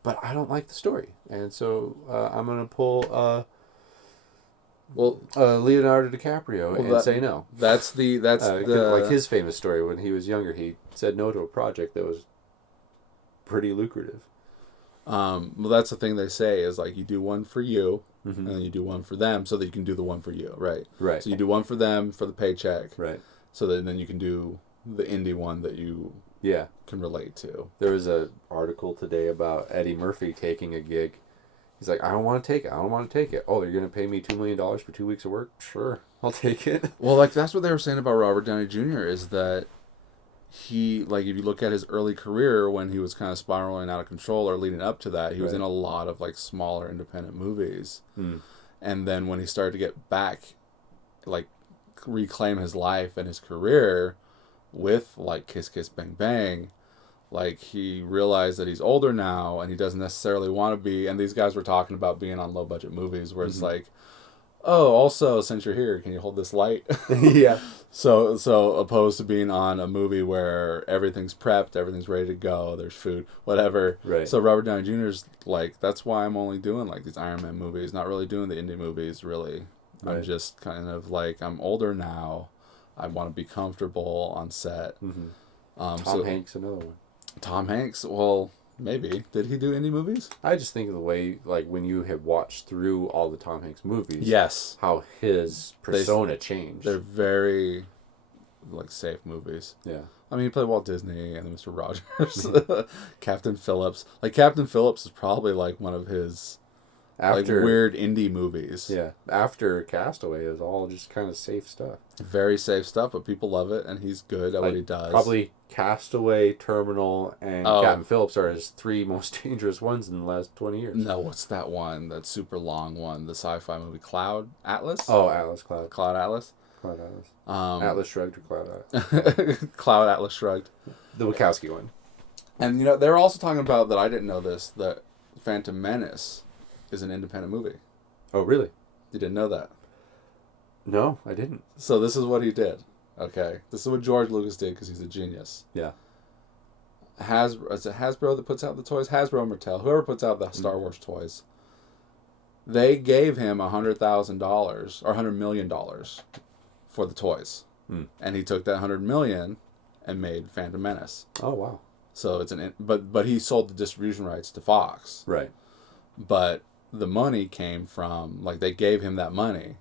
but I don't like the story. And so I'm going to pull... Leonardo DiCaprio and say no. That's like his famous story when he was younger. He said no to a project that was pretty lucrative. Well, that's the thing they say is like you do one for you, and then you do one for them, so that you can do the one for you, right? Right. So you do one for them for the paycheck, right? So that then you can do the indie one that you can relate to. There was an article today about Eddie Murphy taking a gig. He's like, I don't want to take it. I don't want to take it. Oh, you're going to pay me $2 million for 2 weeks of work? Sure, I'll take it. Well, like, that's what they were saying about Robert Downey Jr. is that he, like, if you look at his early career when he was kind of spiraling out of control or leading up to that, he was in a lot of, like, smaller independent movies. And then when he started to get back, like, reclaim his life and his career with, like, Kiss Kiss Bang Bang... Like, he realized that he's older now, and he doesn't necessarily want to be... And these guys were talking about being on low-budget movies, where it's like, oh, also, since you're here, can you hold this light? Yeah. So opposed to being on a movie where everything's prepped, everything's ready to go, there's food, whatever. Right. So Robert Downey Jr.'s like, that's why I'm only doing, like, these Iron Man movies, not really doing the indie movies, really. Right. I'm just kind of like, I'm older now. I want to be comfortable on set. Tom Hanks, another one. Tom Hanks, well, maybe. Did he do indie movies? I just think of the way, like, when you have watched through all the Tom Hanks movies. Yes. How his persona changed. They're very, like, safe movies. Yeah. I mean, he played Walt Disney and Mr. Rogers. Captain Phillips. Like, Captain Phillips is probably, like, one of his, After like weird indie movies. Yeah, after Castaway, it was all just kind of safe stuff. Very safe stuff, but people love it, and he's good at what he does. Probably Castaway, Terminal, and Captain Phillips are his 3 most dangerous ones in the last 20 years. No, what's that one? That super long one, the sci-fi movie Cloud Atlas? Oh, Atlas Cloud. Cloud Atlas? Cloud Atlas. Atlas Shrugged or Cloud Atlas? Cloud Atlas Shrugged. The Wachowski one. And, they were also talking about, that I didn't know this, that Phantom Menace is an independent movie. Oh, really? You didn't know that? No, I didn't. So this is what he did. Okay, this is what George Lucas did because he's a genius. Yeah. Is it Hasbro that puts out the toys? Hasbro or Mattel, whoever puts out the Star Wars toys. They gave him $100,000 or $100 million for the toys, and he took that $100 million and made Phantom Menace. Oh wow! So it's but he sold the distribution rights to Fox. Right. But the money came from, like, they gave him that money.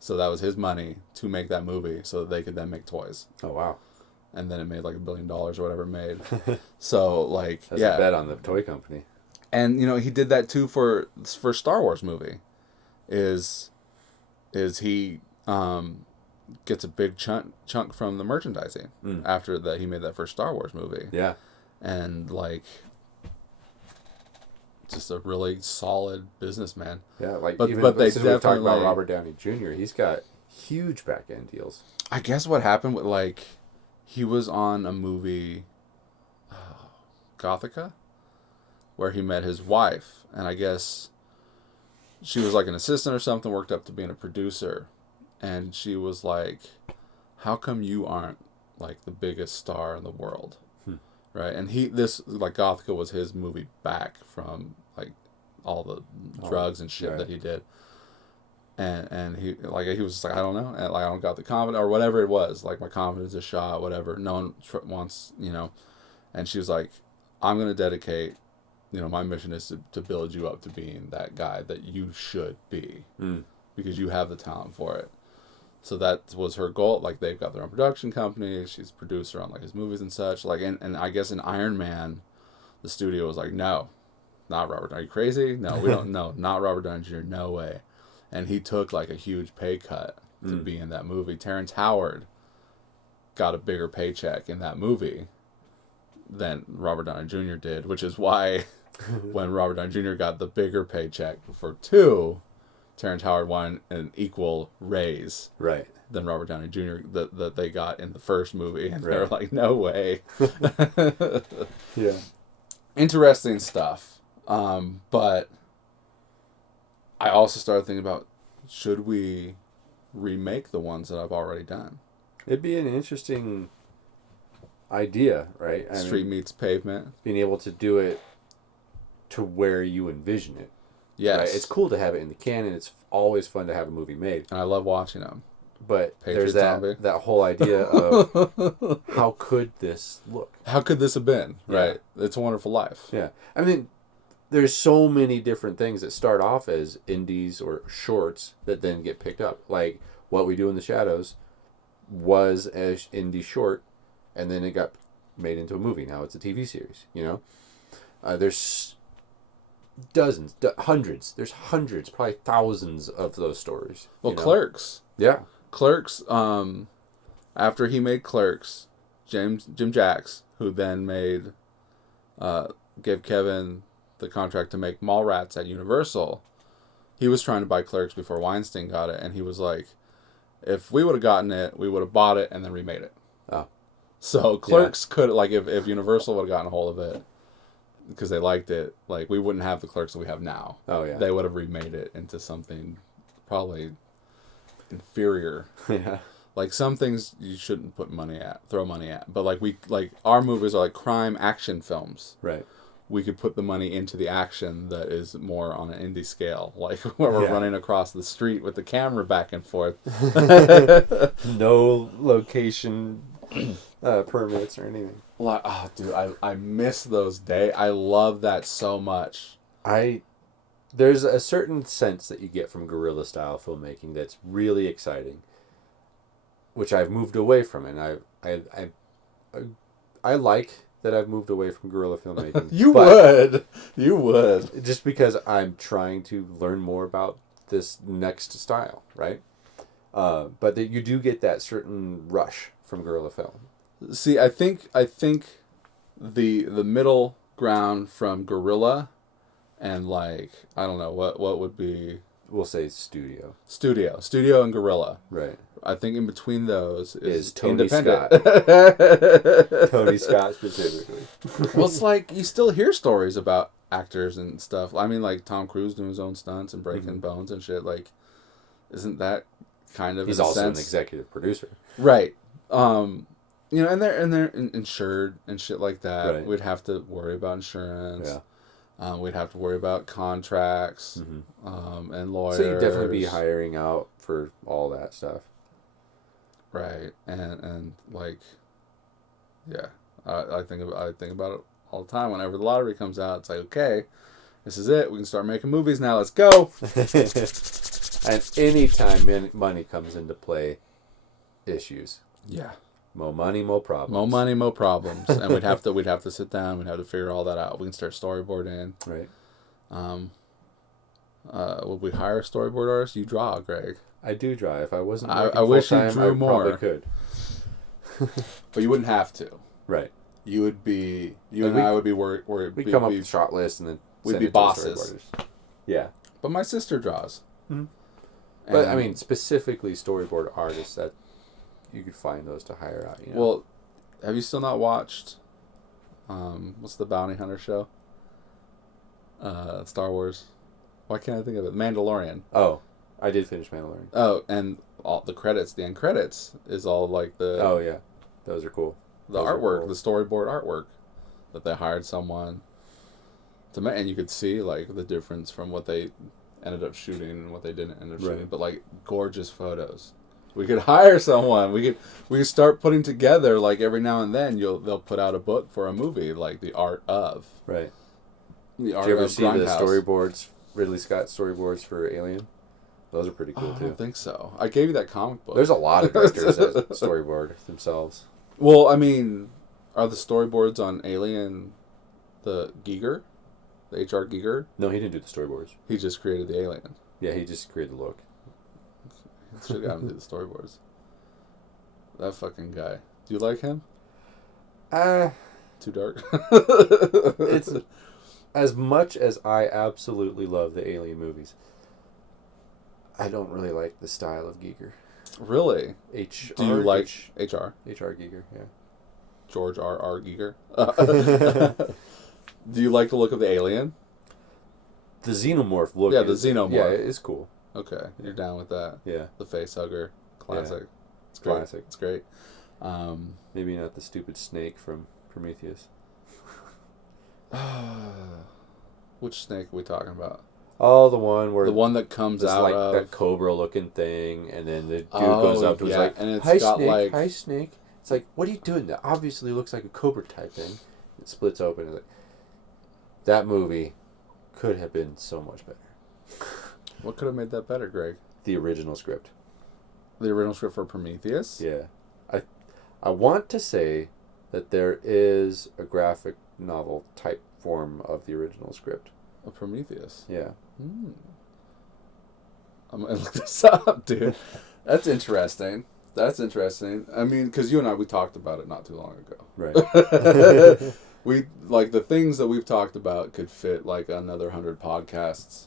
So that was his money to make that movie so that they could then make toys. Oh, wow. And then it made like $1 billion or whatever it made. So, like, that's a bet on the toy company. And, he did that too for Star Wars movie. Is he gets a big chunk from the merchandising after that he made that first Star Wars movie. Yeah. And, like, just a really solid businessman. Yeah, like, but they definitely talking about Robert Downey Jr. He's got huge back end deals. I guess what happened with, like, he was on a movie, Gothica, where he met his wife, and I guess she was like an assistant or something, worked up to being a producer, and she was like, "How come you aren't like the biggest star in the world?" Right, and like Gothica was his movie back from like all the drugs and shit that he did, and he was just like, I don't know, and like I don't got the confidence or whatever it was, like my confidence is shot, whatever. No one wants, and she was like, I'm gonna dedicate, my mission is to build you up to being that guy that you should be, because you have the talent for it. So that was her goal. Like, they've got their own production company. She's a producer on like his movies and such. Like, and I guess in Iron Man, the studio was like, no, not Robert. Are you crazy? No, we don't. No, not Robert Downey Jr. No way. And he took like a huge pay cut to be in that movie. Terrence Howard got a bigger paycheck in that movie than Robert Downey Jr. did, which is why when Robert Downey Jr. got the bigger paycheck for 2, Terrence Howard won an equal raise, right, than Robert Downey Jr. that they got in the first movie, and they were like, "No way." Yeah, interesting stuff. But I also started thinking about, should we remake the ones that I've already done? It'd be an interesting idea, right? Street meets pavement. Being able to do it to where you envision it. Yes. Right? It's cool to have it in the canon. It's always fun to have a movie made. And I love watching them. But there's that whole idea of how could this look? How could this have been? Right. It's a Wonderful Life. Yeah. I mean, there's so many different things that start off as indies or shorts that then get picked up. Like What We Do in the Shadows was an indie short, and then it got made into a movie. Now it's a TV series, There's dozens, hundreds. There's hundreds, probably thousands of those stories. Well, Clerks. Yeah. Clerks, after he made Clerks, Jim Jacks, who then gave Kevin the contract to make Mallrats at Universal, he was trying to buy Clerks before Weinstein got it, and he was like, if we would have gotten it, we would have bought it and then remade it. Oh. So Clerks could, like, if Universal would have gotten a hold of it, because they liked it, like, we wouldn't have the Clerks that we have now. Oh, yeah. They would have remade it into something probably inferior. Yeah. Like, some things you shouldn't throw money at. But, like, our movies are like crime action films. Right. We could put the money into the action that is more on an indie scale. Like, where we're running across the street with the camera back and forth. No location permits or anything. Like, oh, dude, I miss those days. I love that so much. There's a certain sense that you get from guerrilla style filmmaking that's really exciting, which I've moved away from, and I like that I've moved away from guerrilla filmmaking. You would. Just because I'm trying to learn more about this next style, right? But that you do get that certain rush from guerrilla film. See, I think the middle ground from guerrilla and like I don't know what would be, we'll say studio and guerrilla. Right. I think in between those is Tony independent. Scott. Tony Scott specifically. Well, it's like you still hear stories about actors and stuff. I mean, like Tom Cruise doing his own stunts and breaking bones and shit. Like, isn't that kind of he's also an executive producer, right? You know, and they're insured and shit like that. Right. We'd have to worry about insurance. Yeah. We'd have to worry about contracts and lawyers. So you'd definitely be hiring out for all that stuff. Right, and like, yeah, I think about it all the time. Whenever the lottery comes out, it's like, okay, this is it. We can start making movies now. Let's go. And anytime money comes into play, issues. Yeah. More money, more problems. More money, more problems. And we'd have to sit down. We'd have to figure all that out. We can start storyboarding. Right. Would we hire a storyboard artist? You draw, Greg. I do draw. If I wasn't I wish you drew more. I probably could. But you wouldn't have to. Right. You would be. I would be worried. We'd come up with a shot list and then we'd be bosses. Yeah. But my sister draws. Mm-hmm. But I mean, specifically storyboard artists that you could find those to hire out. You know? Well, have you still not watched? What's the bounty hunter show? Star Wars. Why can't I think of it? Mandalorian. Oh, I did finish Mandalorian. Oh, and all the credits, the end credits is all like the. Oh yeah, those are cool. The artwork, cool. The storyboard artwork, that they hired someone to make, and you could see like the difference from what they ended up shooting and what they didn't end up shooting. But like gorgeous photos. We could hire someone. We could start putting together like every now and then they'll put out a book for a movie like the art of. Right. The art Did you ever of see the Grindhouse. storyboards? Ridley Scott storyboards for Alien. Those are pretty cool too. I don't think so. I gave you that comic book. There's a lot of directors that storyboard themselves. Well, I mean, are the storyboards on Alien the Giger? The H.R. Giger? No, he didn't do the storyboards. He just created the alien. Yeah, he just created the look. Should have got him to do the storyboards. That fucking guy. Do you like him? Too dark? It's as much as I absolutely love the Alien movies, I don't really like the style of Giger. Really? Do you like H.R.? H.R. Giger, yeah. George R.R. Giger. Do you like the look of the alien? The xenomorph look. Yeah, the xenomorph. Yeah, it is cool. Okay, you're down with that. Yeah. The face hugger. Classic. Yeah. It's great. Classic. It's great. Maybe not the stupid snake from Prometheus. Which snake are we talking about? Oh, the one where... The one that comes out like of... that cobra-looking thing, and then the dude goes up and is like, and it's hi, got snake, like... hi, snake. It's like, what are you doing? That obviously looks like a cobra type thing. It splits open. And like, that movie could have been so much better. What could have made that better, Greg? The original script. The original script for Prometheus? Yeah. I want to say that there is a graphic novel type form of the original script. Of Prometheus? Yeah. I'm going to look this up, dude. That's interesting. That's interesting. I mean, because you and I, we talked about it not too long ago. Right. We, like, the things that we've talked about could fit, like, another 100 podcasts.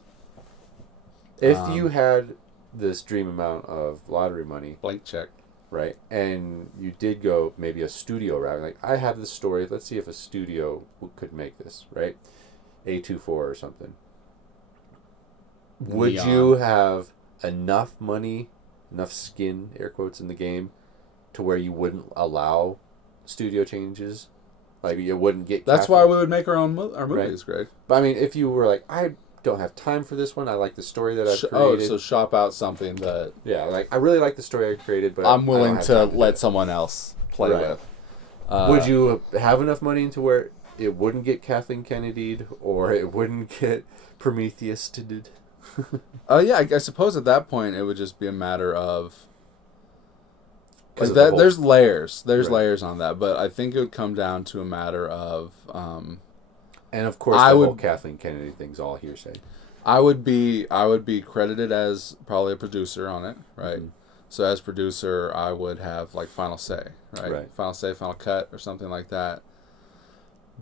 If you had this dream amount of lottery money... Blank check. Right, and you did go maybe a studio route. Like, I have this story. Let's see if a studio could make this, right? A24 or something. Would you have enough money, enough skin, air quotes, in the game to where you wouldn't allow studio changes? Like, you wouldn't get... That's why we would make our own our movies, right? Greg. But, I mean, if you were like, I don't have time for this one. I like the story that I've created. Oh, so shop out something that... Yeah, like, I really like the story I created, but I'm willing to let someone else play with. Would you have enough money into where it wouldn't get Kathleen Kennedy'd or it wouldn't get Prometheus to did? Yeah, I suppose at that point it would just be a matter of Because there's layers. There's layers on that. But I think it would come down to a matter of... and of course, the whole Kathleen Kennedy thing's all hearsay. I would be credited as probably a producer on it, right? Mm-hmm. So as producer, I would have like final say, right? Final say, final cut, or something like that.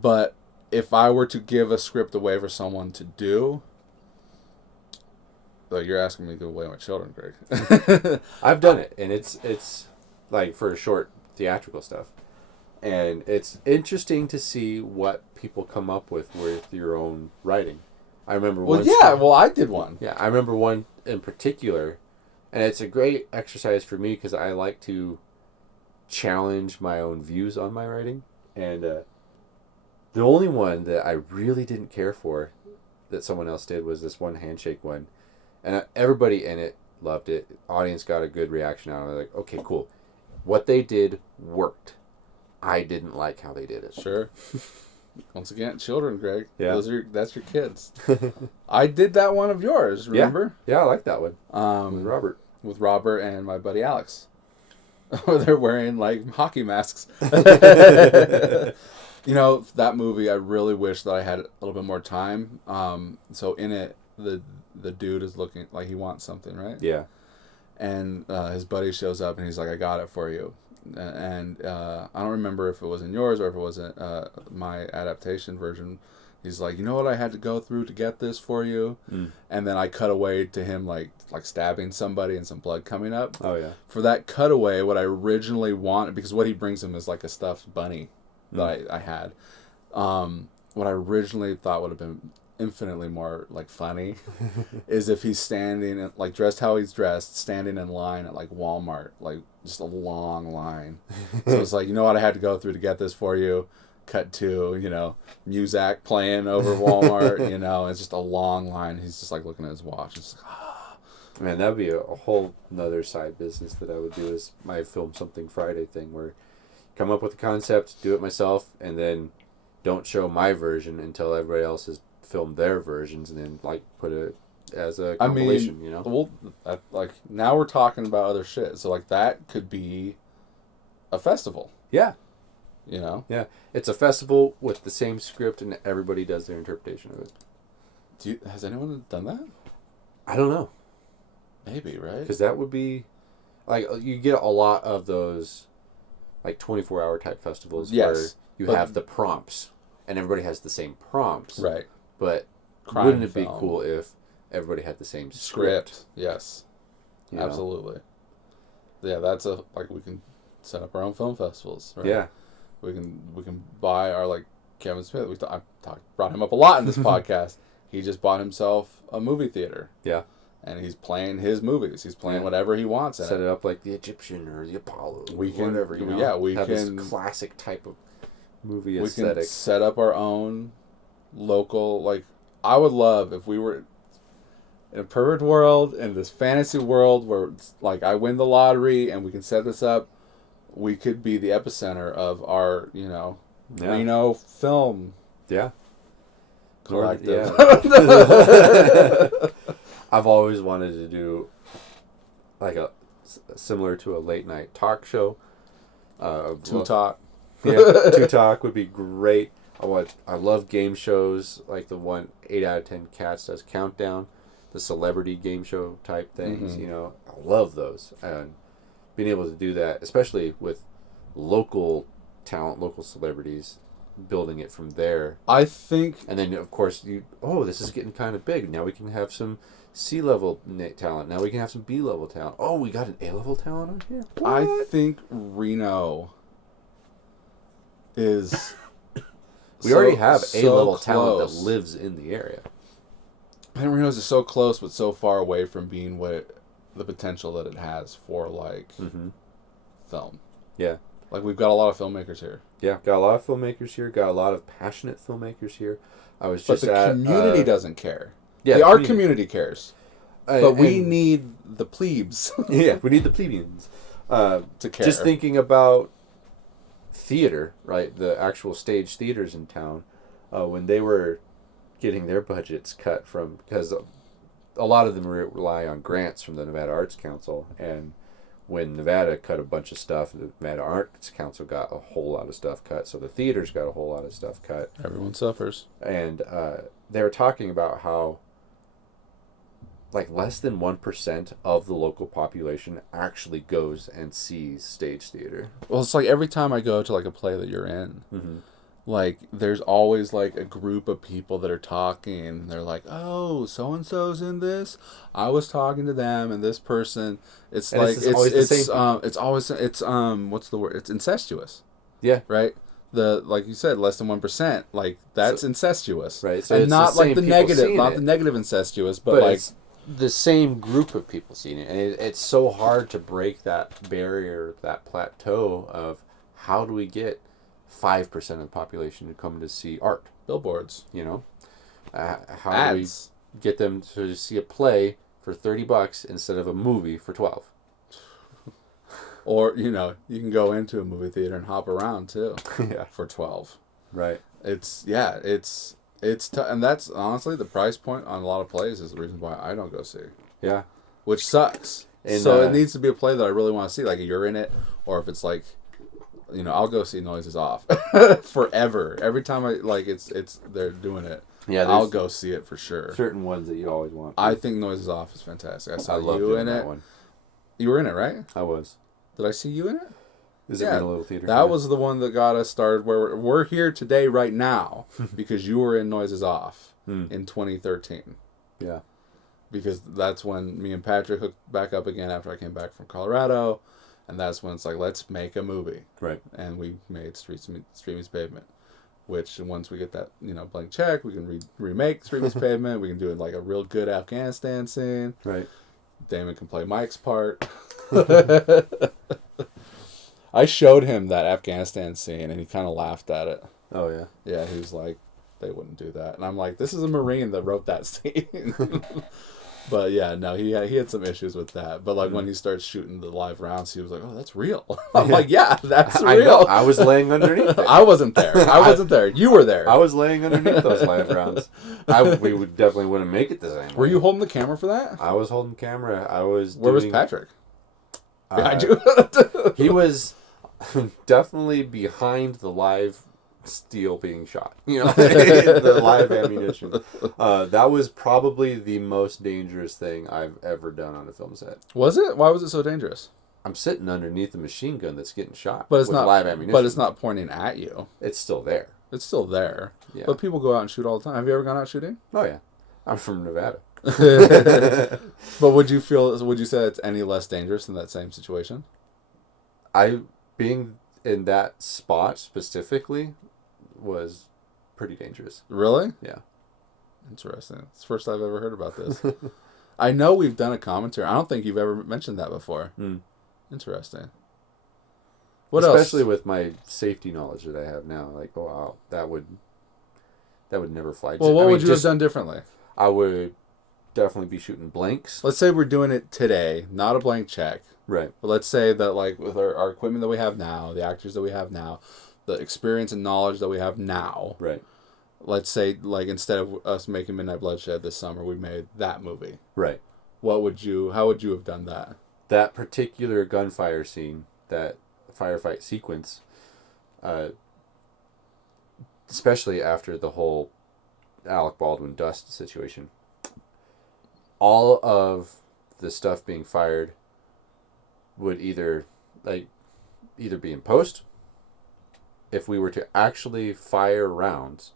But if I were to give a script away for someone to do, like you're asking me to give away my children, Greg. I've done it, and it's like for short theatrical stuff, and it's interesting to see what people come up with your own writing. I remember one. Well, I did one. Yeah, I remember one in particular, and it's a great exercise for me because I like to challenge my own views on my writing. And the only one that I really didn't care for that someone else did was this one handshake one. And everybody in it loved it. Audience got a good reaction out of it. Like, okay, cool. What they did worked. I didn't like how they did it. Sure. Once again, children, Greg. Yeah. That's your kids. I did that one of yours, remember? Yeah, I like that one. With Robert and my buddy Alex. They're wearing like hockey masks. You know, that movie, I really wish that I had a little bit more time. So in it, the dude is looking like he wants something, right? Yeah. And his buddy shows up and he's like, I got it for you. And I don't remember if it was in yours or if it was in my adaptation version. He's like, you know what I had to go through to get this for you? Mm. And then I cut away to him like stabbing somebody and some blood coming up. Oh, yeah. For that cutaway, what I originally wanted, because what he brings him is like a stuffed bunny that I had. What I originally thought would have been infinitely more like funny is if he's standing like dressed how he's dressed, standing in line at like Walmart, like just a long line. So it's like, you know what I had to go through to get this for you. Cut to, you know, Muzak playing over Walmart, you know, it's just a long line. He's just like looking at his watch. It's like, Man, that would be a whole nother side business that I would do is my Film Something Friday thing where come up with a concept, do it myself, and then don't show my version until everybody else has filmed their versions and then like put it as a compilation, you know? Well, like now we're talking about other shit. So like that could be a festival. Yeah. You know? Yeah. It's a festival with the same script and everybody does their interpretation of it. Has anyone done that? I don't know. Maybe, right? Because that would be... Like, you get a lot of those, like, 24-hour type festivals where you have the prompts and everybody has the same prompts. Right. But wouldn't it be cool if everybody had the same script? Yes. Absolutely. Yeah, that's like, we can set up our own film festivals, right? Yeah. We can buy our, like, Kevin Smith. Brought him up a lot in this podcast. He just bought himself a movie theater. Yeah. And he's playing his movies. He's playing whatever he wants. Set it up like the Egyptian or the Apollo. Whatever, you know. Yeah, we have can this classic type of movie We aesthetic. can set up our own local. Like, I would love if we were in a perfect world, in this fantasy world where, like, I win the lottery and we can set this up. We could be the epicenter of our, you know, Klino film. Yeah. Collective. Yeah. I've always wanted to do like a similar to a late night talk show. Two Talk. Yeah, Two Talk would be great. I love game shows like the one 8 out of 10 Cats does Countdown, the celebrity game show type things. Mm-hmm. You know, I love those, and being able to do that, especially with local talent, local celebrities, building it from there. I think, and then of course this is getting kind of big. Now we can have some C-level talent. Now we can have some B-level talent. Oh, we got an A-level talent on here? What? I think Reno is... we already have A-level talent that lives in the area. I think Reno's is so close, but so far away from being the potential that it has for, like, film. Yeah. Like, we've got a lot of filmmakers here. Yeah, got a lot of filmmakers here. Got a lot of passionate filmmakers here. But the community doesn't care. Yeah, the art community cares. But we need the plebes. Yeah, we need the plebeians to care. Just thinking about theater, right? The actual stage theaters in town, when they were getting their budgets cut because a lot of them rely on grants from the Nevada Arts Council, and when Nevada cut a bunch of stuff, the Nevada Arts Council got a whole lot of stuff cut, so the theaters got a whole lot of stuff cut. Everyone suffers. And they were talking about how like less than 1% of the local population actually goes and sees stage theater. Well, it's like every time I go to like a play that you're in, like there's always like a group of people that are talking. They're like, "Oh, so and so's in this. I was talking to them, and this person." It's and like it's what's the word? It's incestuous. Yeah. Right. Like you said, less than 1%. Like that's incestuous. Right. So and it's not the like the negative, not the negative incestuous, but like. It's the same group of people seeing it, and it's so hard to break that barrier, that plateau of how do we get 5% of the population to come to see art? Billboards, how ads. Do we get them to see a play for $30 instead of a movie for $12? Or you can go into a movie theater and hop around too, for $12. Right. And that's honestly the price point on a lot of plays is the reason why I don't go see. Yeah. Which sucks. And, so it needs to be a play that I really want to see, like you're in it, or if it's like, I'll go see Noises Off forever. Every time they're doing it. Yeah, I'll go see it for sure. Certain ones that you always want. I think Noises Off is fantastic. I saw you in it. One. You were in it, right? I was. Did I see you in it? Is it in a little theater? That was the one that got us started. Where we're here today, right now, because you were in Noises Off in 2013. Yeah, because that's when me and Patrick hooked back up again after I came back from Colorado, and that's when it's like, let's make a movie. Right. And we made Street Meets Pavement, which once we get that blank check, we can remake Street Meets Pavement. We can do it like a real good Afghanistan scene. Right. Damon can play Mike's part. I showed him that Afghanistan scene, and he kind of laughed at it. Oh, yeah? Yeah, he was like, they wouldn't do that. And I'm like, this is a Marine that wrote that scene. But, yeah, no, he had some issues with that. But, like, when he starts shooting the live rounds, he was like, oh, that's real. I'm like, yeah, that's real. I was laying underneath it. I wasn't there. You were there. I was laying underneath those live rounds. We definitely wouldn't make it the same way. Were you holding the camera for that? I was holding camera. Where was Patrick? Behind you. He was definitely behind the live steel being shot. The live ammunition. That was probably the most dangerous thing I've ever done on a film set. Was it? Why was it so dangerous? I'm sitting underneath a machine gun that's getting shot. But it's with not live ammunition. But it's not pointing at you. It's still there. It's still there. Yeah. But people go out and shoot all the time. Have you ever gone out shooting? Oh yeah. I'm from Nevada. But would you say it's any less dangerous in that same situation? Being in that spot specifically was pretty dangerous. Really? Yeah. Interesting. It's the first I've ever heard about this. I know we've done a commentary. I don't think you've ever mentioned that before. Interesting. What Especially else? with my safety knowledge that I have now. Like, oh wow, that would never fly. Well, what would you have done differently? I would definitely be shooting blanks. Let's say we're doing it today, not a blank check. Right. But let's say that, like, with our equipment that we have now, the actors that we have now, the experience and knowledge that we have now. Right. Let's say, like, instead of us making Midnight Bloodshed this summer, we made that movie. Right. How would you have done that? That particular gunfire scene, that firefight sequence, especially after the whole Alec Baldwin dust situation, all of the stuff being fired would either be in post. If we were to actually fire rounds,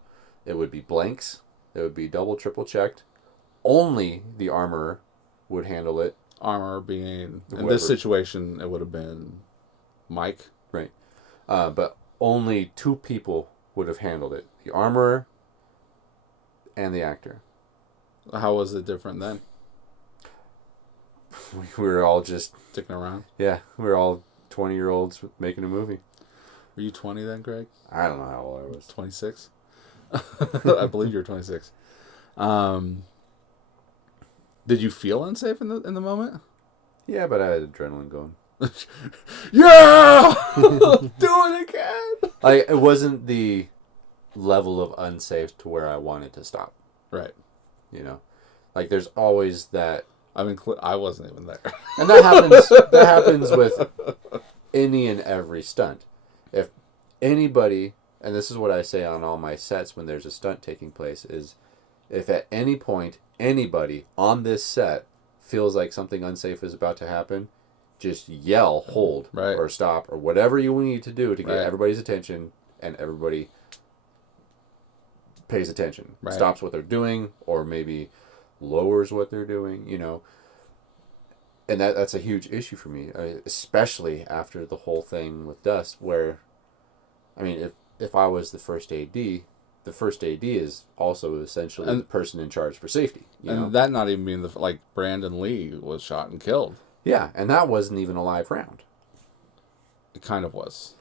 it would be blanks. It would be double, triple checked. Only the armorer would handle it. Armorer being, whoever. In this situation, it would have been Mike. Right. But only 2 people would have handled it. The armorer and the actor. How was it different then? We were all just sticking around. Yeah, we were all 20-year-olds making a movie. Were you 20 then, Greg? I don't know how old I was. 26. I believe you were 26. Did you feel unsafe in the moment? Yeah, but I had adrenaline going. Yeah, do it again. Like, it wasn't the level of unsafe to where I wanted to stop. Right. Like, there's always that I mean, I wasn't even there. And that happens. That happens with any and every stunt. If anybody, and this is what I say on all my sets when there's a stunt taking place, is if at any point anybody on this set feels like something unsafe is about to happen, just yell, hold, or stop, or whatever you need to do to get everybody's attention, and everybody pays attention. Stops what they're doing, or maybe lowers what they're doing, you know. And that's a huge issue for me, especially after the whole thing with Dust, where, I mean, if I was the first AD, the first AD is also essentially the person in charge for safety. You know? That not even being like Brandon Lee was shot and killed. Yeah, and that wasn't even a live round. It kind of was.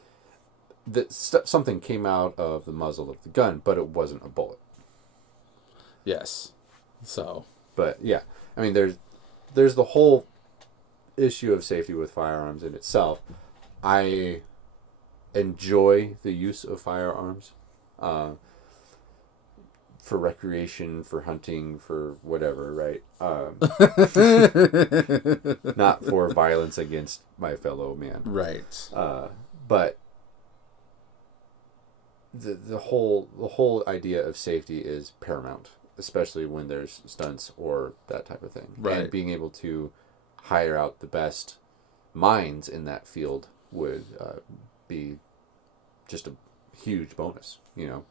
Something came out of the muzzle of the gun, but it wasn't a bullet. Yes. So. But yeah, I mean, there's the whole issue of safety with firearms in itself. I enjoy the use of firearms for recreation, for hunting, for whatever, right? Not for violence against my fellow man, right? But the whole idea of safety is paramount, especially when there's stunts or that type of thing. Right. And being able to hire out the best minds in that field would be just a huge bonus, you know.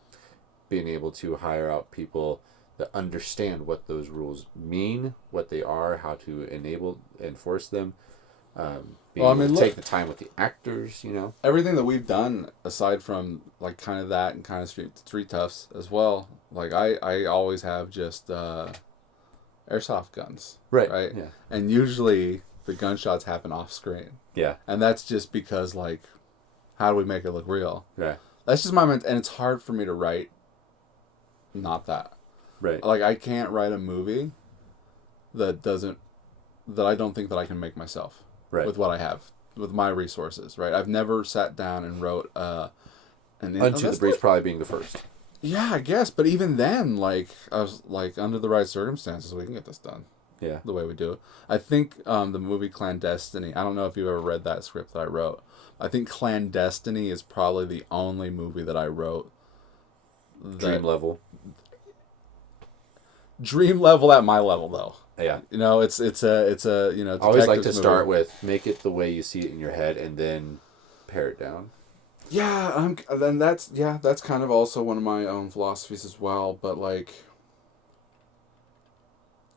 Being able to hire out people that understand what those rules mean, what they are, how to enforce them. Being able to take the time with the actors, you know. Everything that we've done, aside from like kind of that and kind of street toughs as well, like I always have just airsoft guns. Right. Yeah. And usually the gunshots happen off screen. Yeah. And that's just because, like, how do we make it look real? Yeah. That's just my and it's hard for me to write not that. Right. Like, I can't write a movie that I don't think that I can make myself. Right. With what I have, with my resources, right? I've never sat down and wrote Unto the Breach probably being the first. Yeah, I guess. But even then, like, I was like, under the right circumstances, we can get this done. Yeah. The way we do it. I think the movie Clandestiny, I don't know if you've ever read that script that I wrote. I think Clandestiny is probably the only movie that I wrote. Dream level. Dream level at my level, though. Yeah. You know, it's a you know. I always like to start with make it the way you see it in your head, and then pare it down. Yeah, then that's kind of also one of my own philosophies as well, but like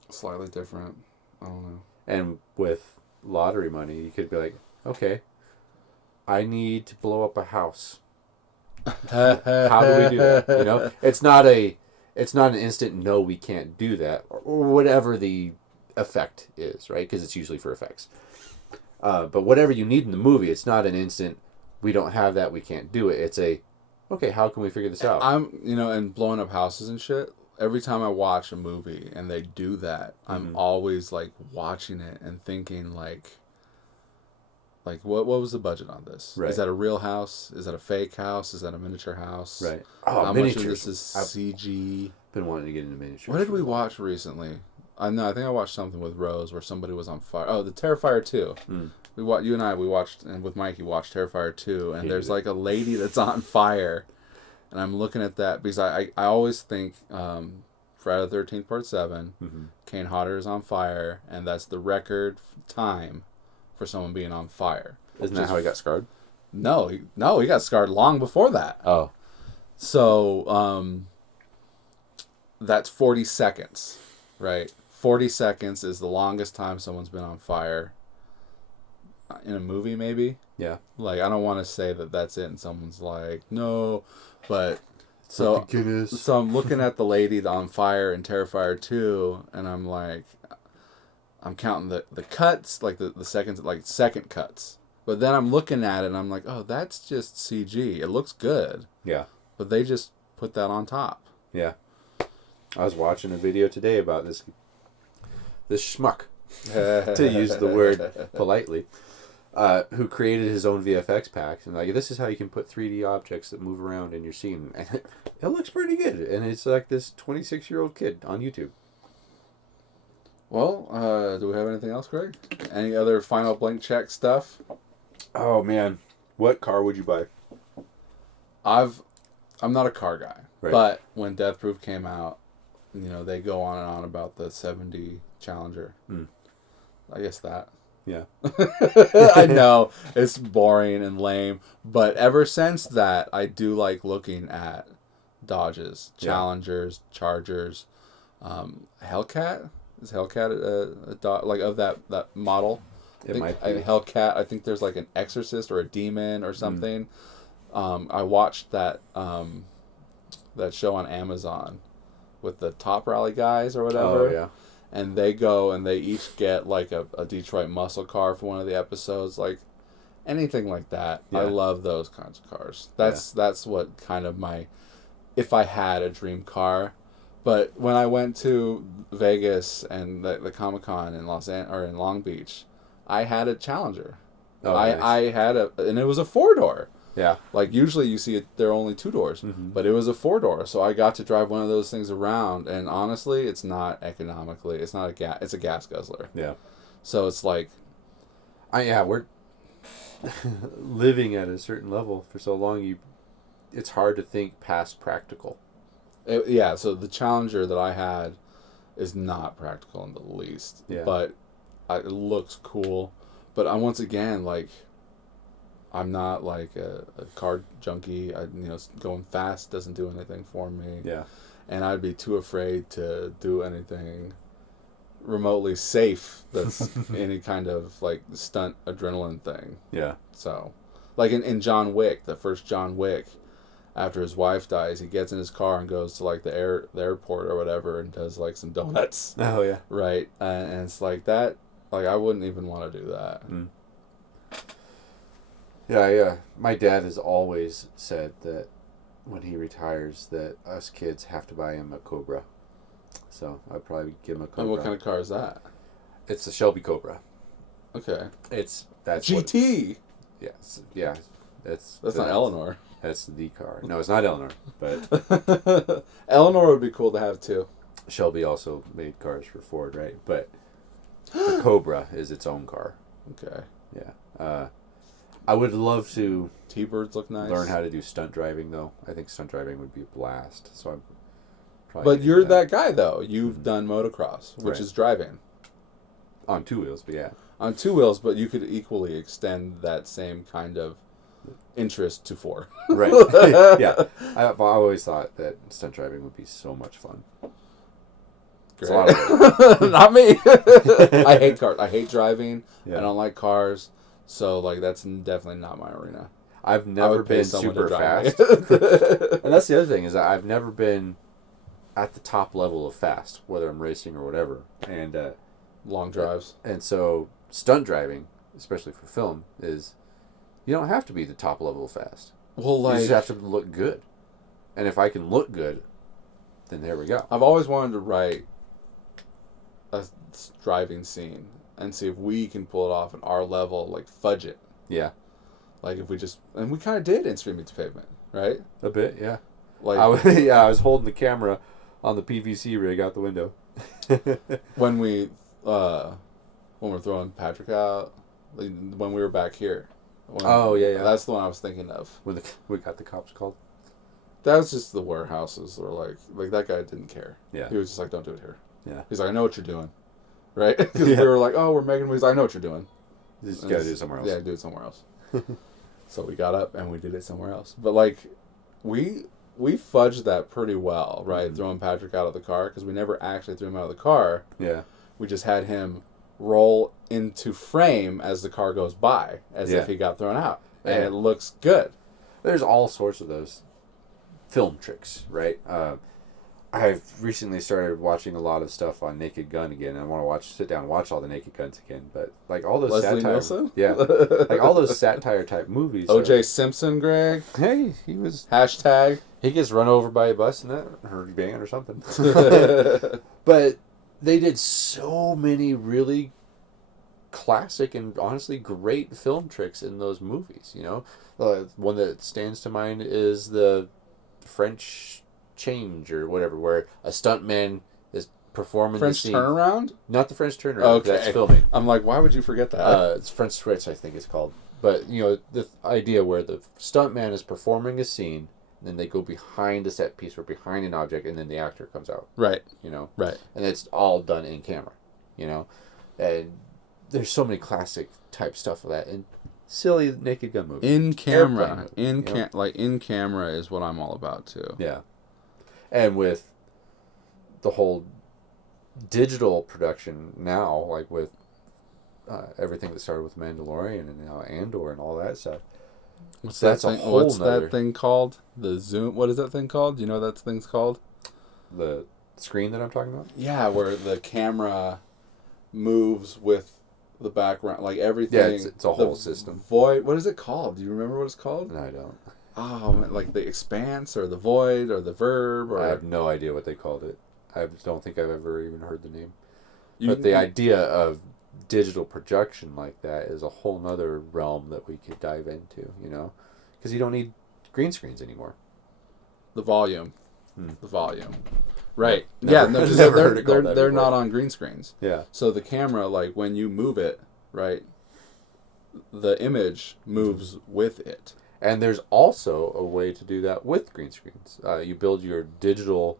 slightly different. I don't know. And with lottery money, you could be like, okay, I need to blow up a house. How do we do that? You know, it's not an instant no, we can't do that, or whatever the effect is, right? Because it's usually for effects. But whatever you need in the movie, it's not an instant we don't have that, we can't do it. It's okay, how can we figure this out? And blowing up houses and shit. Every time I watch a movie and they do that, I'm always like watching it and thinking like what was the budget on this? Right. Is that a real house? Is that a fake house? Is that a miniature house? Right. How miniatures. much of this is CG? Been wanting to get into miniatures. What did we watch recently? I think I watched something with Rose where somebody was on fire. Oh, the Terrifier 2. You and I watched, and with Mike, you watched Terrifier 2, and there's like a lady that's on fire, and I'm looking at that because I always think Friday the 13th Part 7, Kane Hodder is on fire, and that's the record time for someone being on fire. Isn't that how he got scarred? No, he got scarred long before that. Oh. So, that's 40 seconds, right? 40 seconds is the longest time someone's been on fire in a movie, maybe. Yeah. Like, I don't want to say that that's it, and someone's like, no, but so I'm looking at the lady on fire in Terrifier 2, and I'm like, I'm counting the cuts, like the seconds, like second cuts. But then I'm looking at it, and I'm like, oh, that's just CG. It looks good. Yeah. But they just put that on top. Yeah. I was watching a video today about this schmuck, to use the word politely, who created his own VFX packs. And like, this is how you can put 3D objects that move around in your scene. And it looks pretty good. And it's like this 26-year-old kid on YouTube. Well, do we have anything else, Greg? Any other final blank check stuff? Oh man, what car would you buy? I'm not a car guy, right. But when Death Proof came out, they go on and on about the 70 Challenger. I guess that. Yeah. I know it's boring and lame, but ever since that, I do like looking at Dodges, Challengers, Chargers, Hellcat. Is Hellcat a Dodge, like of that model? It might be. Hellcat. I think there's like an Exorcist or a Demon or something. I watched that show on Amazon with the Top Rally guys or whatever. Oh yeah. And they go and they each get like a Detroit muscle car for one of the episodes, like anything like that. Yeah. I love those kinds of cars. That's what kind of if I had a dream car. But when I went to Vegas and the Comic-Con in in Long Beach, I had a Challenger. Oh, nice. I had and it was a 4-door. Yeah. Like usually you see they're only 2 doors, but it was a 4-door. So I got to drive one of those things around, and honestly, it's not economically. It's not it's a gas guzzler. Yeah. So it's like, we're living at a certain level for so long. It's hard to think past practical. So the Challenger that I had is not practical in the least. Yeah. But it looks cool. But once again, like, I'm not like a car junkie. Going fast doesn't do anything for me. Yeah. And I'd be too afraid to do anything remotely safe that's any kind of like stunt adrenaline thing. Yeah. So, like in John Wick, the first John Wick, after his wife dies, he gets in his car and goes to like the airport or whatever and does like some donuts. Oh yeah. Right. And it's like that. Like I wouldn't even want to do that. Yeah. My dad has always said that when he retires, that us kids have to buy him a Cobra. So I'd probably give him a Cobra. And what kind of car is that? It's a Shelby Cobra. Okay. That's GT. Yes. Yeah. That's not Eleanor. That's the car. No, it's not Eleanor, but Eleanor would be cool to have too. Shelby also made cars for Ford, right? But the Cobra is its own car. Okay. Yeah. I would love to. T-Birds look nice. Learn how to do stunt driving, though. I think stunt driving would be a blast. So I'm probably. But you're that guy, though. You've done motocross, which is driving. On 2 wheels, but yeah. On 2 wheels, but you could equally extend that same kind of interest to 4. Right. Yeah. I've always thought that stunt driving would be so much fun. It's a lot of work. Not me. I hate cars. I hate driving. Yeah. I don't like cars. So, like, that's definitely not my arena. I've never been super fast. And that's the other thing, is that I've never been at the top level of fast, whether I'm racing or whatever. And long drives. And so, stunt driving, especially for film, is you don't have to be the top level of fast. Well, like, you just have to look good. And if I can look good, then there we go. I've always wanted to write a driving scene and see if we can pull it off at our level, like fudge it. Yeah. Like if we just, and we kind of did in Street Meets Pavement, right? A bit, yeah. Like I was holding the camera on the PVC rig out the window. when we're throwing Patrick out, like, when we were back here. Yeah. That's the one I was thinking of. When we got the cops called. That was just the warehouses. Or like that guy didn't care. Yeah. He was just like, don't do it here. Yeah. He's like, I know what you're doing. Right? Because we were like, oh, we're making movies. I know what you're doing. You just got to do it somewhere else. Yeah, do it somewhere else. So we got up and we did it somewhere else. But like, we fudged that pretty well, right? Mm-hmm. Throwing Patrick out of the car, because we never actually threw him out of the car. Yeah. We just had him roll into frame as the car goes by, as if he got thrown out. And it looks good. There's all sorts of those film tricks, right? I've recently started watching a lot of stuff on Naked Gun again. I want to sit down and watch all the Naked Guns again. But like all those Leslie satire, Nielsen? Yeah, like all those satire type movies. O.J. Simpson, Greg. Hey, he was hashtag. He gets run over by a bus in that, or van or something. But they did so many really classic and honestly great film tricks in those movies. You know, one that stands to mind is the French Change or whatever, where a stuntman is performing French the scene. turnaround? Not the French turnaround. Okay. That's filming. I'm like, why would you forget that? It's French switch, I think it's called. But, you know, the idea where the stuntman is performing a scene, and then they go behind a set piece or behind an object, and then the actor comes out. Right. You know? Right. And it's all done in camera, you know? And there's so many classic type stuff of that. And silly Naked Gun movies. In camera. Movie, in camera is what I'm all about, too. Yeah. And with the whole digital production now, like with everything that started with Mandalorian and now Andor and all that stuff. What's that thing called? The zoom. What is that thing called? Do you know what that thing's called? The screen that I'm talking about? Yeah, where the camera moves with the background, like everything. Yeah, it's a whole system. Void. What is it called? Do you remember what it's called? No, I don't. Oh, man, like the expanse or the void or the verb. Or I have no idea what they called it. I don't think I've ever even heard the name. But the idea of digital projection like that is a whole nother realm that we could dive into, you know? Because you don't need green screens anymore. The volume. The volume. Right. Never, they're not on green screens. Yeah. So the camera, like when you move it, right, the image moves with it. And there's also a way to do that with green screens. You build your digital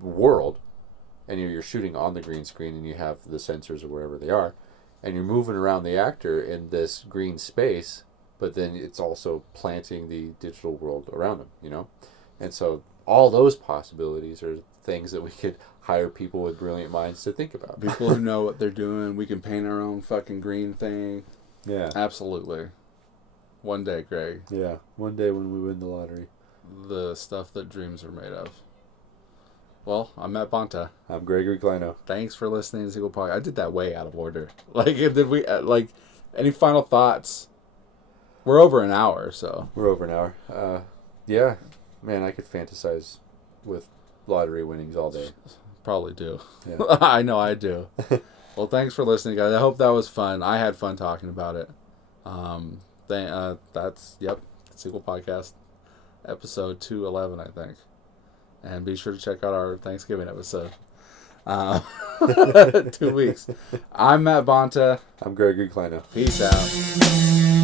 world, and you're shooting on the green screen, and you have the sensors or wherever they are, and you're moving around the actor in this green space, but then it's also planting the digital world around them, you know? And so all those possibilities are things that we could hire people with brilliant minds to think about. People who know what they're doing. We can paint our own fucking green thing. Yeah. Absolutely. One day, Greg. Yeah. One day when we win the lottery. The stuff that dreams are made of. Well, I'm Matt Bonta. I'm Gregory Klino. Thanks for listening to Sequel Podcast. I did that way out of order. Like, did we, any final thoughts? We're over an hour, so. We're over an hour. Yeah. Man, I could fantasize with lottery winnings all day. Probably do. Yeah. I know I do. Well, thanks for listening, guys. I hope that was fun. I had fun talking about it. That's, Sequel Podcast, episode 211, I think. And be sure to check out our Thanksgiving episode. 2 weeks. I'm Matt Bonta. I'm Gregory Klino. Peace out.